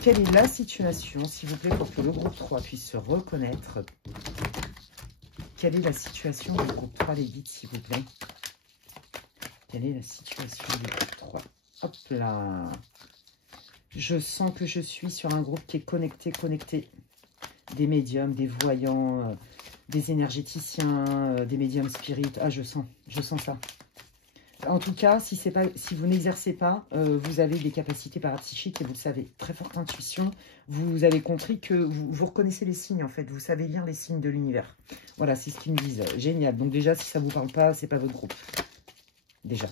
Quelle est la situation, s'il vous plaît, pour que le groupe 3 puisse se reconnaître? Quelle est la situation du groupe 3, les guides, s'il vous plaît? Quelle est la situation du groupe 3? Hop là. Je sens que je suis sur un groupe qui est connecté. Des médiums, des voyants, des énergéticiens, des médiums spirites. Ah, je sens ça. En tout cas, si vous n'exercez pas, vous avez des capacités parapsychiques et vous le savez, très forte intuition. Vous avez compris que vous reconnaissez les signes, en fait. Vous savez lire les signes de l'univers. Voilà, c'est ce qu'ils me disent. Génial. Donc déjà, si ça ne vous parle pas, c'est pas votre groupe. Déjà.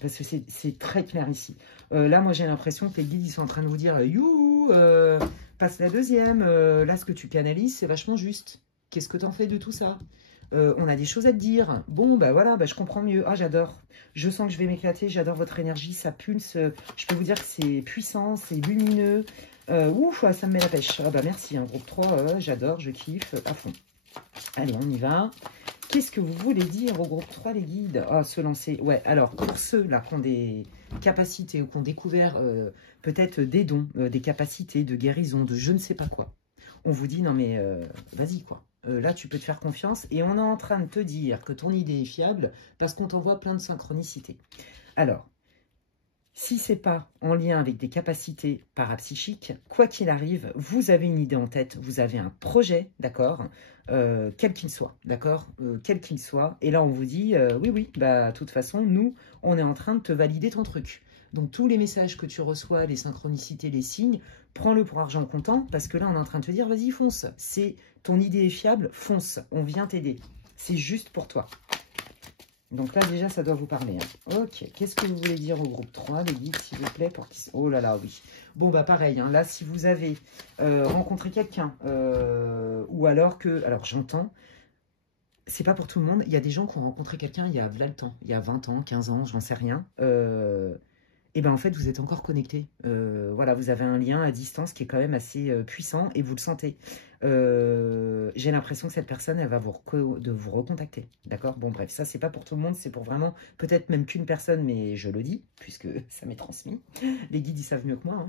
Parce que c'est très clair ici. Là, moi, j'ai l'impression que les guides, ils sont en train de vous dire « Youhou, passe la deuxième. Là, ce que tu canalises, c'est vachement juste. Qu'est-ce que tu en fais de tout ça ? On a des choses à te dire. Bon, bah voilà, bah, je comprends mieux. Ah, j'adore. Je sens que je vais m'éclater. J'adore votre énergie. Ça pulse. Je peux vous dire que c'est puissant, c'est lumineux. Ouf, ça me met la pêche. Ah bah merci, hein, groupe 3, j'adore, je kiffe à fond. Allez, on y va. Qu'est-ce que vous voulez dire au groupe 3, les guides? Ah, se lancer. Ouais, alors, pour ceux-là qui ont des capacités ou qui ont découvert peut-être des dons, des capacités de guérison, de je ne sais pas quoi, on vous dit, non mais, vas-y, quoi. Là, tu peux te faire confiance. Et on est en train de te dire que ton idée est fiable parce qu'on t'envoie plein de synchronicités. Alors, si ce n'est pas en lien avec des capacités parapsychiques, quoi qu'il arrive, vous avez une idée en tête, vous avez un projet, d'accord, quel qu'il soit, d'accord, quel qu'il soit. Et là, on vous dit, oui, oui, bah, de toute façon, nous, on est en train de te valider ton truc. Donc, tous les messages que tu reçois, les synchronicités, les signes, prends-le pour argent comptant, parce que là, on est en train de te dire, vas-y, fonce. C'est ton idée est fiable, fonce, on vient t'aider. C'est juste pour toi. Donc là, déjà, ça doit vous parler. Hein. Ok, qu'est-ce que vous voulez dire au groupe 3, les guides, s'il vous plaît pour... Oh là là, oui. Bon, bah pareil, hein, là, si vous avez rencontré quelqu'un, ou alors que... Alors, j'entends, c'est pas pour tout le monde. Il y a des gens qui ont rencontré quelqu'un il y a là le temps, il y a 20 ans, 15 ans, j'en sais rien. Et ben en fait, vous êtes encore connectés. Voilà, vous avez un lien à distance qui est quand même assez puissant et vous le sentez. J'ai l'impression que cette personne, elle va vous recontacter. D'accord? Bon, bref, ça, c'est pas pour tout le monde. C'est pour vraiment, peut-être même qu'une personne, mais je le dis, puisque ça m'est transmis. Les guides, ils savent mieux que moi.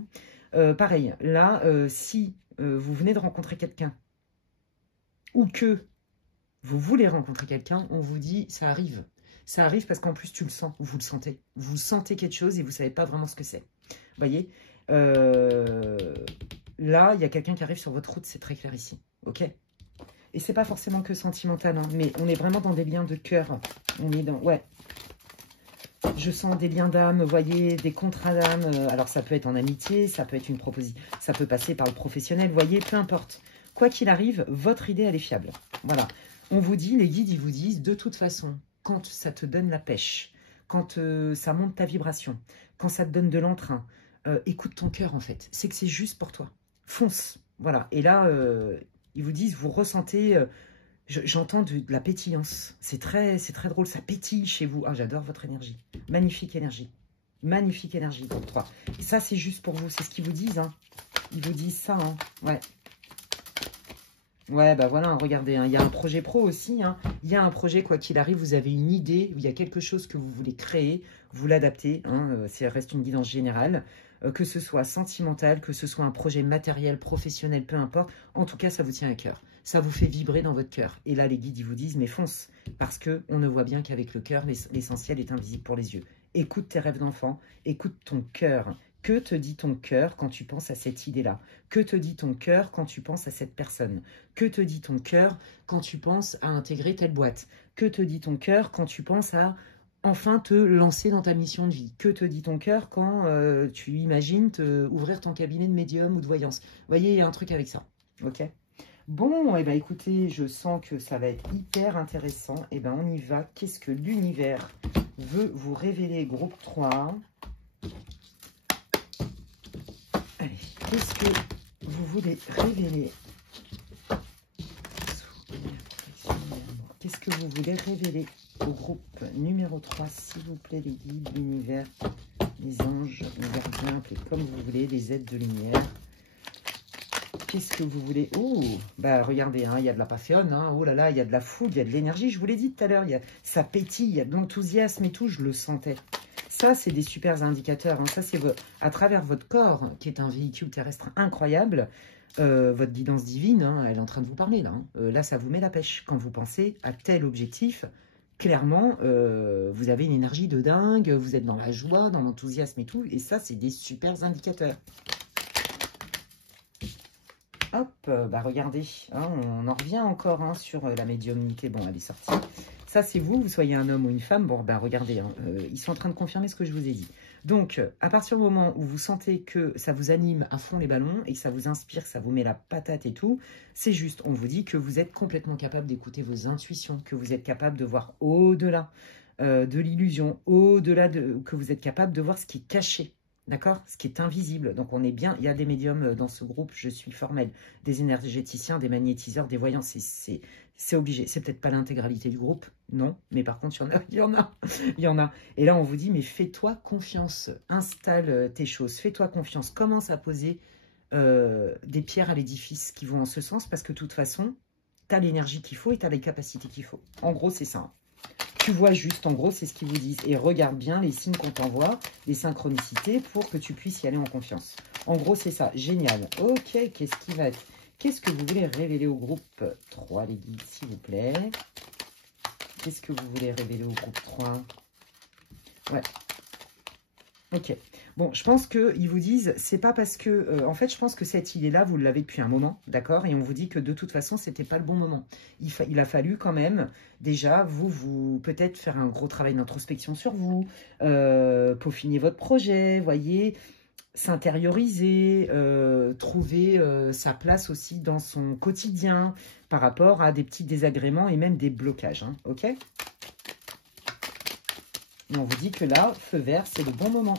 Hein. Pareil, là, si vous venez de rencontrer quelqu'un ou que vous voulez rencontrer quelqu'un, on vous dit, ça arrive. Ça arrive parce qu'en plus, tu le sens, vous le sentez. Vous sentez quelque chose et vous ne savez pas vraiment ce que c'est. Vous voyez là, il y a quelqu'un qui arrive sur votre route, c'est très clair ici. Ok? Et c'est pas forcément que sentimental, hein, mais on est vraiment dans des liens de cœur. On est dans... Ouais. Je sens des liens d'âme, vous voyez, des contrats d'âme. Alors, ça peut être en amitié, ça peut être une proposition, ça peut passer par le professionnel, vous voyez, peu importe. Quoi qu'il arrive, votre idée, elle est fiable. Voilà. On vous dit, les guides, ils vous disent, de toute façon, quand ça te donne la pêche, quand ça monte ta vibration, quand ça te donne de l'entrain, écoute ton cœur, en fait. C'est que c'est juste pour toi. Fonce. Voilà. Et là, ils vous disent, vous ressentez... J'entends de la pétillance. C'est très drôle. Ça pétille chez vous. Ah, j'adore votre énergie. Magnifique énergie. Magnifique énergie, groupe 3. Et ça, c'est juste pour vous. C'est ce qu'ils vous disent. Hein. Ils vous disent ça. Hein. Ouais. Ouais, bah voilà, regardez, hein, il y a un projet pro aussi, hein. Il y a un projet, quoi qu'il arrive, vous avez une idée, il y a quelque chose que vous voulez créer, vous l'adaptez, hein, ça reste une guidance générale, que ce soit sentimental, que ce soit un projet matériel, professionnel, peu importe, en tout cas, ça vous tient à cœur, ça vous fait vibrer dans votre cœur. Et là, les guides, ils vous disent, mais fonce, parce qu'on ne voit bien qu'avec le cœur, l'essentiel est invisible pour les yeux. Écoute tes rêves d'enfant, écoute ton cœur. Que te dit ton cœur quand tu penses à cette idée-là? Que te dit ton cœur quand tu penses à cette personne? Que te dit ton cœur quand tu penses à intégrer telle boîte? Que te dit ton cœur quand tu penses à enfin te lancer dans ta mission de vie? Que te dit ton cœur quand tu imagines ouvrir ton cabinet de médium ou de voyance? Vous voyez, il y a un truc avec ça. Ok? Bon, et ben écoutez, je sens que ça va être hyper intéressant. Et ben on y va. Qu'est-ce que l'univers veut vous révéler, groupe 3? Allez, qu'est-ce que vous voulez révéler? Qu'est-ce que vous voulez révéler au groupe numéro 3, s'il vous plaît, les guides, l'univers, les anges, les gardiens, appelez comme vous voulez, les aides de lumière. Qu'est-ce que vous voulez? Oh, bah regardez, hein, il y a de la passion, hein, oh là là, il y a de la foule, il y a de l'énergie, je vous l'ai dit tout à l'heure, ça pétille, il y a de l'enthousiasme et tout, je le sentais. Ça, c'est des super indicateurs. Hein. Ça, c'est à travers votre corps, qui est un véhicule terrestre incroyable, votre guidance divine, hein, elle est en train de vous parler. Là, hein. Là, ça vous met la pêche. Quand vous pensez à tel objectif, clairement, vous avez une énergie de dingue, vous êtes dans la joie, dans l'enthousiasme et tout. Et ça, c'est des super indicateurs. Hop, bah regardez, hein, on en revient encore hein, sur la médiumnité. Bon, elle est sortie. ça c'est vous, vous soyez un homme ou une femme, bon, ben regardez, hein, ils sont en train de confirmer ce que je vous ai dit. Donc, à partir du moment où vous sentez que ça vous anime à fond les ballons et que ça vous inspire, que ça vous met la patate et tout, c'est juste, on vous dit que vous êtes complètement capable d'écouter vos intuitions, que vous êtes capable de voir au-delà de l'illusion, au-delà de... que vous êtes capable de voir ce qui est caché. D'accord? Ce qui est invisible. Donc, on est bien... Il y a des médiums dans ce groupe, je suis formelle, des énergéticiens, des magnétiseurs, des voyants. C'est obligé. C'est peut-être pas l'intégralité du groupe, non. Mais par contre, il y en a. Il y en a. Et là, on vous dit, mais fais-toi confiance. Installe tes choses. Fais-toi confiance. Commence à poser des pierres à l'édifice qui vont en ce sens. Parce que de toute façon, tu as l'énergie qu'il faut et tu as les capacités qu'il faut. En gros, c'est ça. Tu vois juste, en gros, c'est ce qu'ils vous disent. Et regarde bien les signes qu'on t'envoie, les synchronicités, pour que tu puisses y aller en confiance. En gros, c'est ça. Génial. Ok, qu'est-ce qui va être... Qu'est-ce que vous voulez révéler au groupe 3, les guides, s'il vous plaît? Qu'est-ce que vous voulez révéler au groupe 3? Ouais. Ok. Bon, je pense qu'ils vous disent, c'est pas parce que... en fait, je pense que cette île est là, vous l'avez depuis un moment, d'accord? Et on vous dit que de toute façon, c'était pas le bon moment. Il a fallu quand même, déjà, vous peut-être faire un gros travail d'introspection sur vous, peaufiner votre projet, voyez, s'intérioriser, trouver sa place aussi dans son quotidien par rapport à des petits désagréments et même des blocages, hein, ok? Et on vous dit que là, feu vert, c'est le bon moment.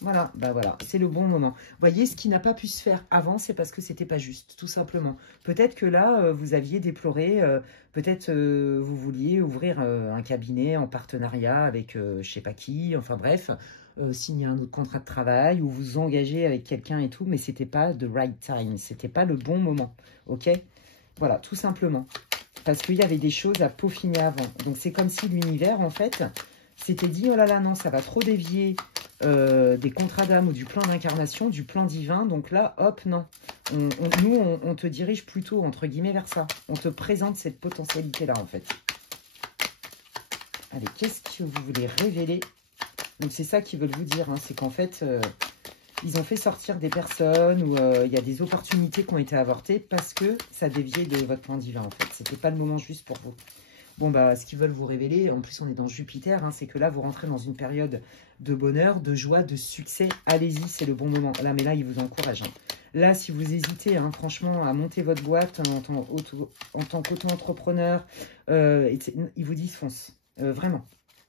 Voilà, bah voilà, c'est le bon moment. Vous voyez, ce qui n'a pas pu se faire avant, c'est parce que c'était pas juste, tout simplement. Peut-être que là, vous aviez déploré, peut-être vous vouliez ouvrir un cabinet en partenariat avec je sais pas qui, enfin bref, signer un autre contrat de travail ou vous engager avec quelqu'un et tout, mais c'était pas the right time, c'était pas le bon moment, ok? Voilà, tout simplement. Parce qu'il y avait des choses à peaufiner avant. Donc c'est comme si l'univers, en fait, s'était dit, oh là là, non, ça va trop dévier des contrats d'âme ou du plan d'incarnation, du plan divin. Donc là, hop, non. On te dirige plutôt, entre guillemets, vers ça. On te présente cette potentialité-là, en fait. Allez, qu'est-ce que vous voulez révéler? Donc c'est ça qu'ils veulent vous dire, hein, c'est qu'en fait, ils ont fait sortir des personnes où il y a des opportunités qui ont été avortées parce que ça déviait de votre plan divin, en fait. C'était pas le moment juste pour vous. Bon, bah, ce qu'ils veulent vous révéler, en plus on est dans Jupiter, hein, c'est que là, vous rentrez dans une période de bonheur, de joie, de succès. Allez-y, c'est le bon moment. Là, mais là, ils vous encouragent. Hein. Là, si vous hésitez, hein, franchement, à monter votre boîte en tant qu'auto-entrepreneur, ils vous disent fonce. Vraiment.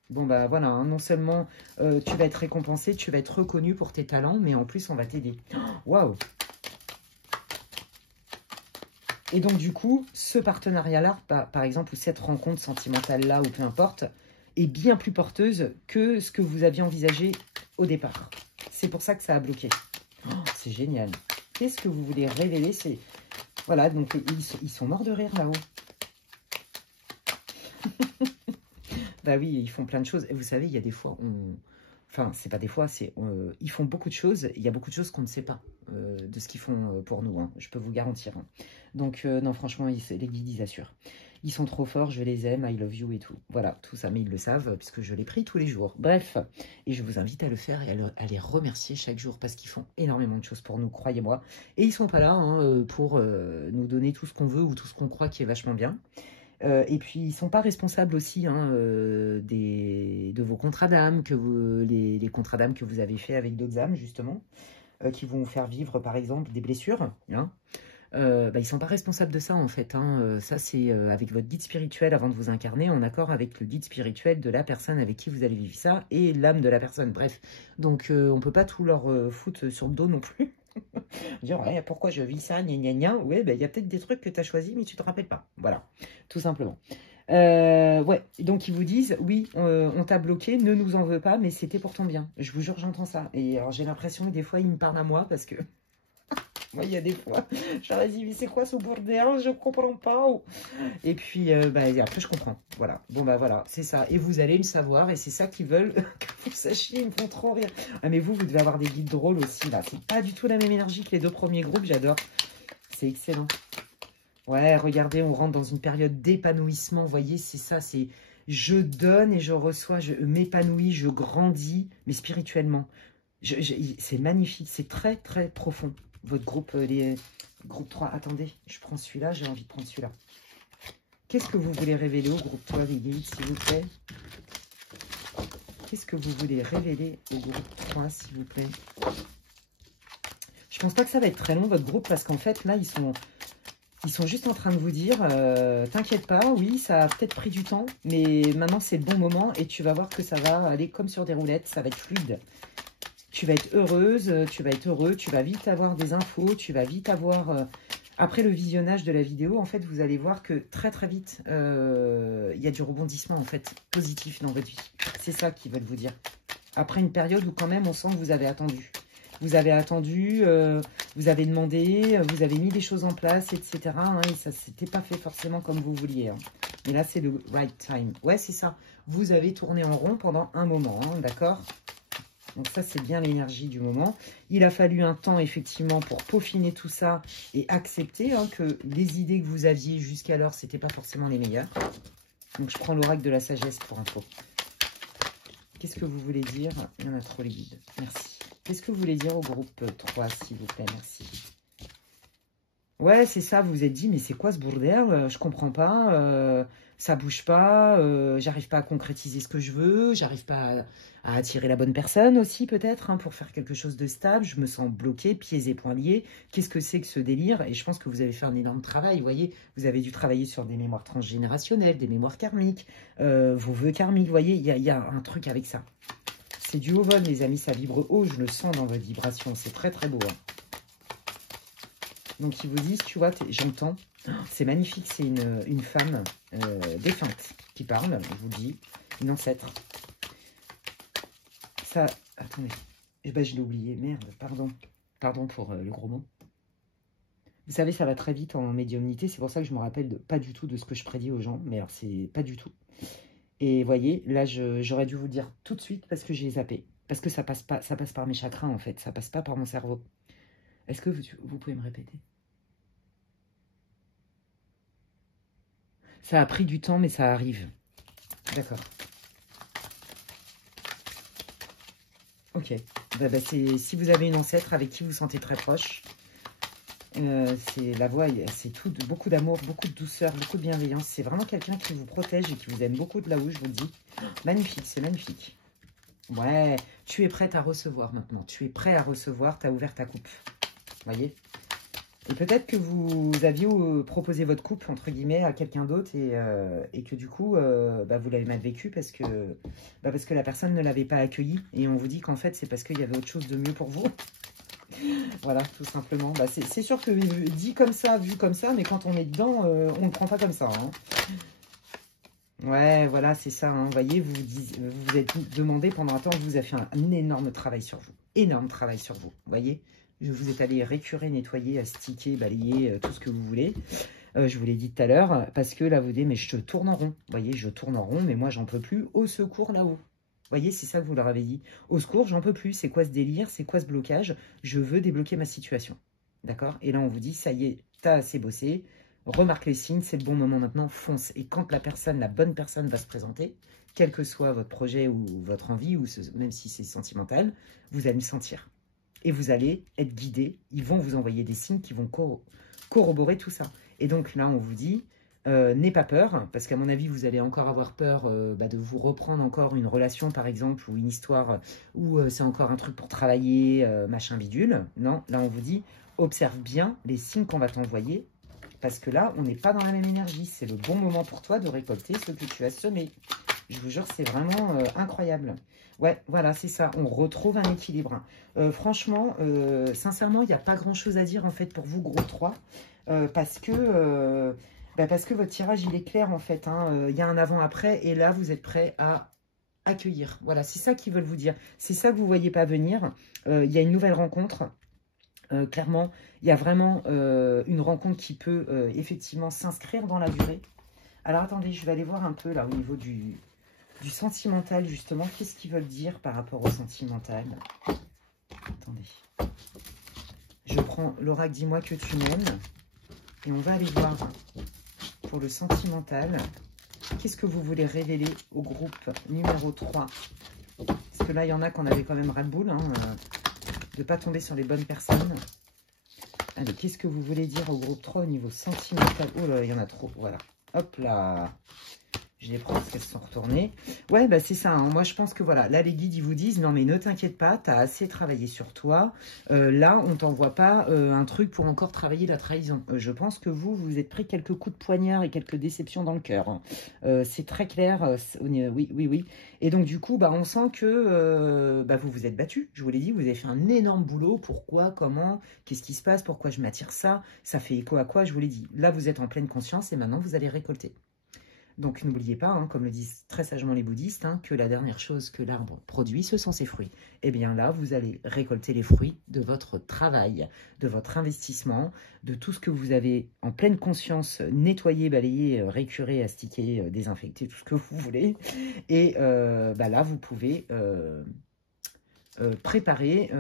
Bon, bah voilà, hein, non seulement tu vas être récompensé, tu vas être reconnu pour tes talents, mais en plus, on va t'aider. Waouh! Et donc, du coup, ce partenariat-là, par exemple, ou cette rencontre sentimentale-là, ou peu importe, est bien plus porteuse que ce que vous aviez envisagé au départ. C'est pour ça que ça a bloqué. Oh, c'est génial. Qu'est-ce que vous voulez révéler? Voilà, donc ils sont morts de rire là-haut. Bah oui, ils font plein de choses. Et vous savez, il y a des fois, enfin, c'est pas des fois, ils font beaucoup de choses. Il y a beaucoup de choses qu'on ne sait pas de ce qu'ils font pour nous. Hein, je peux vous garantir. Hein. Donc, non, franchement, les guides, ils assurent. Ils sont trop forts, je les aime, I love you et tout. Voilà, tout ça, mais ils le savent puisque je les prie tous les jours. Bref, et je vous invite à le faire et à les remercier chaque jour parce qu'ils font énormément de choses pour nous, croyez-moi. Et ils sont pas là hein, pour nous donner tout ce qu'on veut ou tout ce qu'on croit qui est vachement bien. Et puis, ils ne sont pas responsables aussi hein, de vos contrats d'âme, les contrats d'âme que vous avez fait avec d'autres âmes, justement, qui vont vous faire vivre, par exemple, des blessures. Hein. Ils ne sont pas responsables de ça, en fait. Hein. Ça, c'est avec votre guide spirituel avant de vous incarner, en accord avec le guide spirituel de la personne avec qui vous allez vivre ça et l'âme de la personne. Bref, donc on ne peut pas tout leur foutre sur le dos non plus. Dire, ouais, pourquoi je vis ça, gna gna gna. Ouais, ben, y a peut-être des trucs que tu as choisis, mais tu te rappelles pas. Voilà, tout simplement. Ouais, donc ils vous disent, oui, on t'a bloqué, ne nous en veux pas, mais c'était pour ton bien. Je vous jure, j'entends ça. Et alors, j'ai l'impression que des fois, ils me parlent à moi parce que... Moi, il y a des fois, je leur dis, mais c'est quoi ce bordel? Je comprends pas. Et puis, après, je comprends. Voilà. Bon, bah voilà, c'est ça. Et vous allez le savoir. Et c'est ça qu'ils veulent que vous sachiez. Ils me font trop rire. Ah, mais vous devez avoir des guides drôles aussi, là. C'est pas du tout la même énergie que les deux premiers groupes. J'adore. C'est excellent. Ouais, regardez, on rentre dans une période d'épanouissement. Vous voyez, c'est ça. C'est je donne et je reçois. Je m'épanouis, je grandis, mais spirituellement. C'est magnifique. C'est très, très profond. Votre groupe, les groupes 3. Attendez, je prends celui-là, j'ai envie de prendre celui-là. Qu'est-ce que vous voulez révéler au groupe 3, les guides, s'il vous plaît? Qu'est-ce que vous voulez révéler au groupe 3, s'il vous plaît? Je pense pas que ça va être très long, votre groupe, parce qu'en fait, là, ils sont juste en train de vous dire, t'inquiète pas, oui, ça a peut-être pris du temps, mais maintenant, c'est le bon moment, et tu vas voir que ça va aller comme sur des roulettes, ça va être fluide. Tu vas être heureuse, tu vas être heureux, tu vas vite avoir des infos, tu vas vite avoir... Après le visionnage de la vidéo, en fait, vous allez voir que très très vite, il y a du rebondissement, en fait, positif dans votre vie. C'est ça qu'ils veulent vous dire. Après une période où quand même, on sent que vous avez attendu. Vous avez attendu, vous avez demandé, vous avez mis des choses en place, etc. Hein, et ça, c'était pas fait forcément comme vous vouliez. Hein. Mais là, c'est le right time. Ouais, c'est ça. Vous avez tourné en rond pendant un moment, hein, d'accord ? Donc ça, c'est bien l'énergie du moment. Il a fallu un temps, effectivement, pour peaufiner tout ça et accepter hein, que les idées que vous aviez jusqu'alors, c'était pas forcément les meilleures. Donc, je prends l'oracle de la sagesse pour info. Qu'est-ce que vous voulez dire? Il y en a trop, les guides. Merci. Qu'est-ce que vous voulez dire au groupe 3, s'il vous plaît? Merci. Ouais, c'est ça, vous vous êtes dit, mais c'est quoi ce bordel? Je comprends pas, ça bouge pas, j'arrive pas à concrétiser ce que je veux, j'arrive pas à attirer la bonne personne aussi, peut-être, hein, pour faire quelque chose de stable. Je me sens bloqué, pieds et poings liés. Qu'est-ce que c'est que ce délire? Et je pense que vous avez fait un énorme travail, vous voyez. Vous avez dû travailler sur des mémoires transgénérationnelles, des mémoires karmiques, vos vœux karmiques, vous voyez, il y a un truc avec ça. C'est du haut vol, les amis, ça vibre haut, je le sens dans votre vibration, c'est très très beau. Hein. Donc, ils vous disent, tu vois, j'entends, c'est magnifique, c'est une femme défunte qui parle, je vous le dis, une ancêtre. Ça, attendez, eh ben, je l'ai oublié, merde, pardon pour le gros mot. Vous savez, ça va très vite en médiumnité, c'est pour ça que je me rappelle pas du tout de ce que je prédis aux gens, mais alors c'est pas du tout. Et vous voyez, là, j'aurais dû vous le dire tout de suite parce que j'ai zappé, parce que ça passe pas, ça passe par mes chakras en fait, ça passe pas par mon cerveau. Est-ce que vous pouvez me répéter? Ça a pris du temps, mais ça arrive. D'accord. Ok. Si vous avez une ancêtre avec qui vous sentez très proche, c'est la voix, c'est tout, beaucoup d'amour, beaucoup de douceur, beaucoup de bienveillance. C'est vraiment quelqu'un qui vous protège et qui vous aime beaucoup de là-haut, je vous le dis. Magnifique, c'est magnifique. Ouais, tu es prête à recevoir maintenant. Tu es prêt à recevoir, tu as ouvert ta coupe. Vous voyez? Et peut-être que vous aviez proposé votre couple, entre guillemets, à quelqu'un d'autre et que du coup, vous l'avez mal vécu parce que la personne ne l'avait pas accueilli. Et on vous dit qu'en fait, c'est parce qu'il y avait autre chose de mieux pour vous. Voilà, tout simplement. C'est sûr que dit comme ça, vu comme ça, mais quand on est dedans, on ne prend pas comme ça. Hein. Ouais, voilà, c'est ça. Hein. Vous voyez, vous vous êtes demandé pendant un temps, vous avez fait un énorme travail sur vous. Énorme travail sur vous, vous voyez. Vous êtes allé récurer, nettoyer, astiquer, balayer, tout ce que vous voulez. Je vous l'ai dit tout à l'heure, parce que là, vous dites, mais je tourne en rond. Vous voyez, je tourne en rond, mais moi, j'en peux plus. Au secours, là-haut. Vous voyez, c'est ça que vous leur avez dit. Au secours, j'en peux plus. C'est quoi ce délire? C'est quoi ce blocage? Je veux débloquer ma situation. D'accord? Et là, on vous dit, ça y est, t'as assez bossé. Remarque les signes, c'est le bon moment maintenant, fonce. Et quand la bonne personne va se présenter, quel que soit votre projet ou votre envie, ou même si c'est sentimental, vous allez le sentir. Et vous allez être guidé. Ils vont vous envoyer des signes qui vont corroborer tout ça. Et donc là, on vous dit, n'aie pas peur, parce qu'à mon avis, vous allez encore avoir peur de vous reprendre encore une relation, par exemple, ou une histoire où c'est encore un truc pour travailler, machin bidule. Non, là, on vous dit, observe bien les signes qu'on va t'envoyer, parce que là, on n'est pas dans la même énergie. C'est le bon moment pour toi de récolter ce que tu as semé. Je vous jure, c'est vraiment incroyable. Ouais, voilà, c'est ça. On retrouve un équilibre. Franchement, sincèrement, il n'y a pas grand-chose à dire, en fait, pour vous, gros 3. Parce que votre tirage, il est clair, en fait. Hein. Il y a un avant-après. Et là, vous êtes prêt à accueillir. Voilà, c'est ça qu'ils veulent vous dire. C'est ça que vous ne voyez pas venir. Il y a une nouvelle rencontre. Clairement, il y a vraiment une rencontre qui peut effectivement s'inscrire dans la durée. Alors, attendez, je vais aller voir un peu, là, au niveau du sentimental, justement. Qu'est-ce qu'ils veulent dire par rapport au sentimental? Attendez. Je prends l'oracle, dis-moi que tu m'aimes. Et on va aller voir pour le sentimental. Qu'est-ce que vous voulez révéler au groupe numéro 3? Parce que là, il y en a qu'on avait quand même ras-le-boule, hein, de ne pas tomber sur les bonnes personnes. Allez, qu'est-ce que vous voulez dire au groupe 3 au niveau sentimental? Oh là, il y en a trop, voilà. Hop là. Je les prends parce qu'elles se sont retournées. Ouais, bah c'est ça. Hein. Moi, je pense que voilà, là, les guides, ils vous disent, non, mais ne t'inquiète pas, tu as assez travaillé sur toi. Là, on t'envoie pas un truc pour encore travailler la trahison. Je pense que vous, vous êtes pris quelques coups de poignard et quelques déceptions dans le cœur. Hein. C'est très clair. Oui, oui, oui. Et donc, du coup, bah, on sent que bah, vous vous êtes battu. Je vous l'ai dit, vous avez fait un énorme boulot. Pourquoi, comment, qu'est-ce qui se passe, pourquoi je m'attire ça? Ça fait écho à quoi? Je vous l'ai dit. Là, vous êtes en pleine conscience et maintenant, vous allez récolter. Donc n'oubliez pas, hein, comme le disent très sagement les bouddhistes, hein, que la dernière chose que l'arbre produit, ce sont ses fruits. Et bien là, vous allez récolter les fruits de votre travail, de votre investissement, de tout ce que vous avez en pleine conscience nettoyé, balayé, récuré, astiqué, désinfecté, tout ce que vous voulez. Et bah là, vous pouvez préparer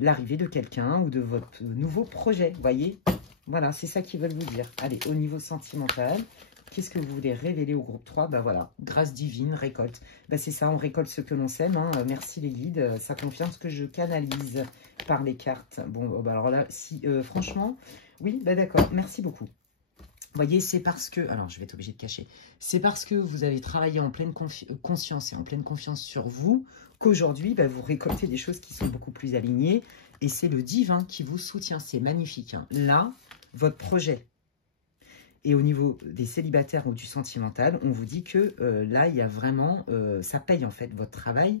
l'arrivée de quelqu'un ou de votre nouveau projet. Vous voyez? Voilà, c'est ça qu'ils veulent vous dire. Allez, au niveau sentimental... Qu'est-ce que vous voulez révéler au groupe 3? Bah voilà, grâce divine, récolte. Bah c'est ça, on récolte ce que l'on sème. Hein. Merci les guides, ça confirme ce que je canalise par les cartes. Bon, bah alors là, si franchement, oui, bah d'accord, merci beaucoup. Vous voyez, c'est parce que, alors je vais être obligée de cacher, c'est parce que vous avez travaillé en pleine conscience et en pleine confiance sur vous qu'aujourd'hui, bah, vous récoltez des choses qui sont beaucoup plus alignées et c'est le divin qui vous soutient. C'est magnifique. Hein. Là, votre projet. Et au niveau des célibataires ou du sentimental, on vous dit que là, il y a vraiment, ça paye en fait votre travail.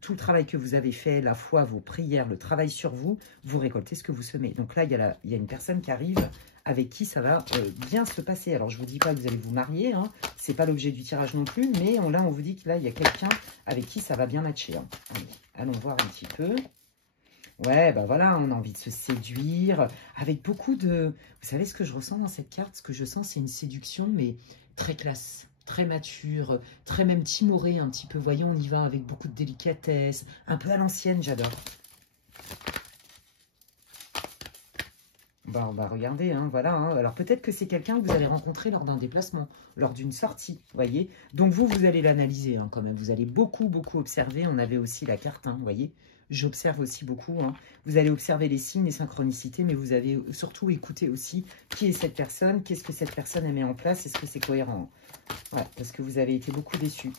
Tout le travail que vous avez fait, la foi, vos prières, le travail sur vous, vous récoltez ce que vous semez. Donc là, il y a une personne qui arrive avec qui ça va bien se passer. Alors, je ne vous dis pas que vous allez vous marier, hein, ce n'est pas l'objet du tirage non plus, mais là, on vous dit que là, il y a quelqu'un avec qui ça va bien matcher. Hein. Allez, allons voir un petit peu. Ouais, bah voilà, on a envie de se séduire, avec beaucoup de... Vous savez ce que je ressens dans cette carte? Ce que je sens, c'est une séduction, mais très classe, très mature, très même timorée un petit peu. Voyons, on y va avec beaucoup de délicatesse, un peu à l'ancienne, j'adore. Bah, regardez, hein, voilà. Hein. Alors peut-être que c'est quelqu'un que vous allez rencontrer lors d'un déplacement, lors d'une sortie, voyez. Donc vous allez l'analyser hein, quand même. Vous allez beaucoup, beaucoup observer. On avait aussi la carte, hein, vous voyez. J'observe aussi beaucoup. Hein. Vous allez observer les signes, les synchronicités, mais vous avez surtout écouté aussi qui est cette personne, qu'est-ce que cette personne a mis en place, est-ce que c'est cohérent. Ouais, parce que vous avez été beaucoup déçus.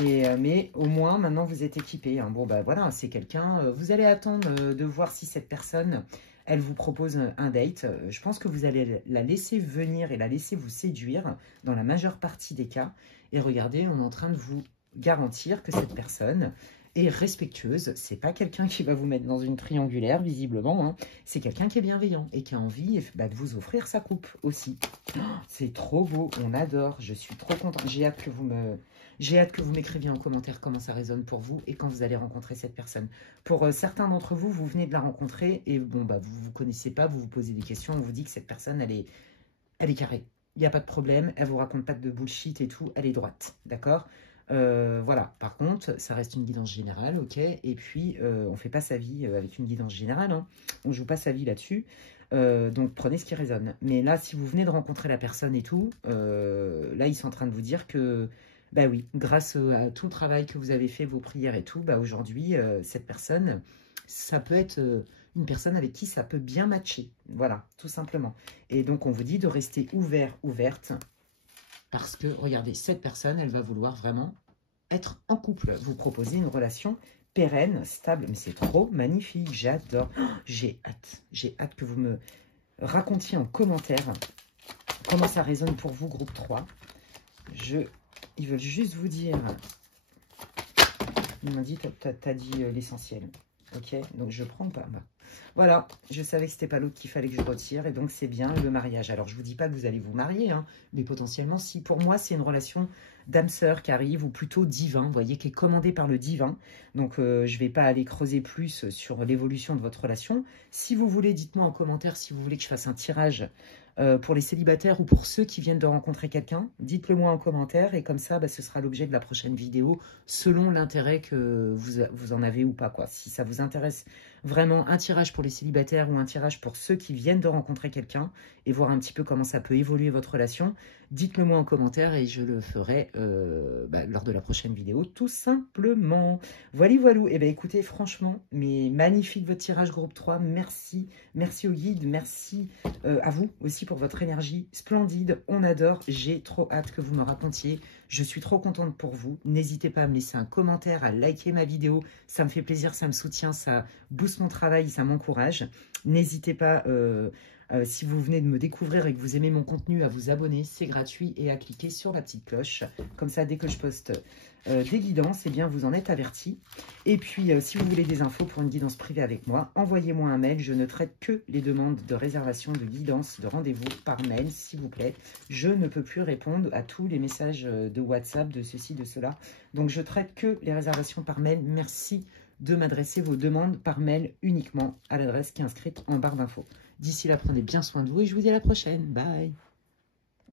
Mais au moins, maintenant, vous êtes équipés. Hein. Bon, bah voilà, c'est quelqu'un. Vous allez attendre de voir si cette personne, elle vous propose un date. Je pense que vous allez la laisser venir et la laisser vous séduire dans la majeure partie des cas. Et regardez, on est en train de vous garantir que cette personne est respectueuse. C'est pas quelqu'un qui va vous mettre dans une triangulaire, visiblement. Hein. C'est quelqu'un qui est bienveillant et qui a envie de vous offrir sa coupe aussi. Oh, c'est trop beau, on adore. Je suis trop contente. J'ai hâte que vous m'écriviez en commentaire comment ça résonne pour vous et quand vous allez rencontrer cette personne. Pour certains d'entre vous, vous venez de la rencontrer et bon, bah, vous ne vous connaissez pas, vous vous posez des questions, on vous dit que cette personne, elle est carrée. Il n'y a pas de problème, elle ne vous raconte pas de bullshit et tout, elle est droite, d'accord? Voilà, par contre, ça reste une guidance générale, ok? Et puis, on ne fait pas sa vie avec une guidance générale, hein. On ne joue pas sa vie là-dessus. Donc, prenez ce qui résonne. Mais là, si vous venez de rencontrer la personne et tout, là, ils sont en train de vous dire que, bah oui, grâce à tout le travail que vous avez fait, vos prières et tout, bah aujourd'hui, cette personne, ça peut être une personne avec qui ça peut bien matcher. Voilà, tout simplement. Et donc, on vous dit de rester ouvert, ouverte. Parce que, regardez, cette personne, elle va vouloir vraiment être en couple. Vous proposez une relation pérenne, stable. Mais c'est trop magnifique, j'adore. Oh, j'ai hâte que vous me racontiez en commentaire comment ça résonne pour vous, groupe 3. Ils veulent juste vous dire... Ils m'ont dit, t'as dit l'essentiel. Ok, donc je prends pas. Voilà, je savais que c'était pas l'autre qu'il fallait que je retire. Et donc, c'est bien le mariage. Alors, je vous dis pas que vous allez vous marier, hein, mais potentiellement, si. Pour moi, c'est une relation d'âme-sœur qui arrive, ou plutôt divin, vous voyez, qui est commandée par le divin. Donc, je vais pas aller creuser plus sur l'évolution de votre relation. Si vous voulez, dites-moi en commentaire si vous voulez que je fasse un tirage pour les célibataires ou pour ceux qui viennent de rencontrer quelqu'un. Dites-le moi en commentaire et comme ça, bah, ce sera l'objet de la prochaine vidéo selon l'intérêt que vous en avez ou pas, quoi. Si ça vous intéresse vraiment un tirage pour les célibataires ou un tirage pour ceux qui viennent de rencontrer quelqu'un et voir un petit peu comment ça peut évoluer votre relation, dites-le moi en commentaire et je le ferai lors de la prochaine vidéo, tout simplement. Voilà, voilà. Et bien écoutez, franchement, mais magnifique votre tirage groupe 3. Merci. Merci au guide. Merci à vous aussi pour votre énergie splendide. On adore. J'ai trop hâte que vous me racontiez. Je suis trop contente pour vous. N'hésitez pas à me laisser un commentaire, à liker ma vidéo. Ça me fait plaisir, ça me soutient, ça booste mon travail, ça m'encourage. N'hésitez pas... si vous venez de me découvrir et que vous aimez mon contenu, à vous abonner, c'est gratuit, et à cliquer sur la petite cloche. Comme ça, dès que je poste des guidances, eh bien, vous en êtes avertis. Et puis, si vous voulez des infos pour une guidance privée avec moi, envoyez-moi un mail. Je ne traite que les demandes de réservation, de guidance, de rendez-vous par mail, s'il vous plaît. Je ne peux plus répondre à tous les messages de WhatsApp, de ceci, de cela. Donc, je traite que les réservations par mail. Merci de m'adresser vos demandes par mail uniquement à l'adresse qui est inscrite en barre d'infos. D'ici là, prenez bien soin de vous et je vous dis à la prochaine. Bye!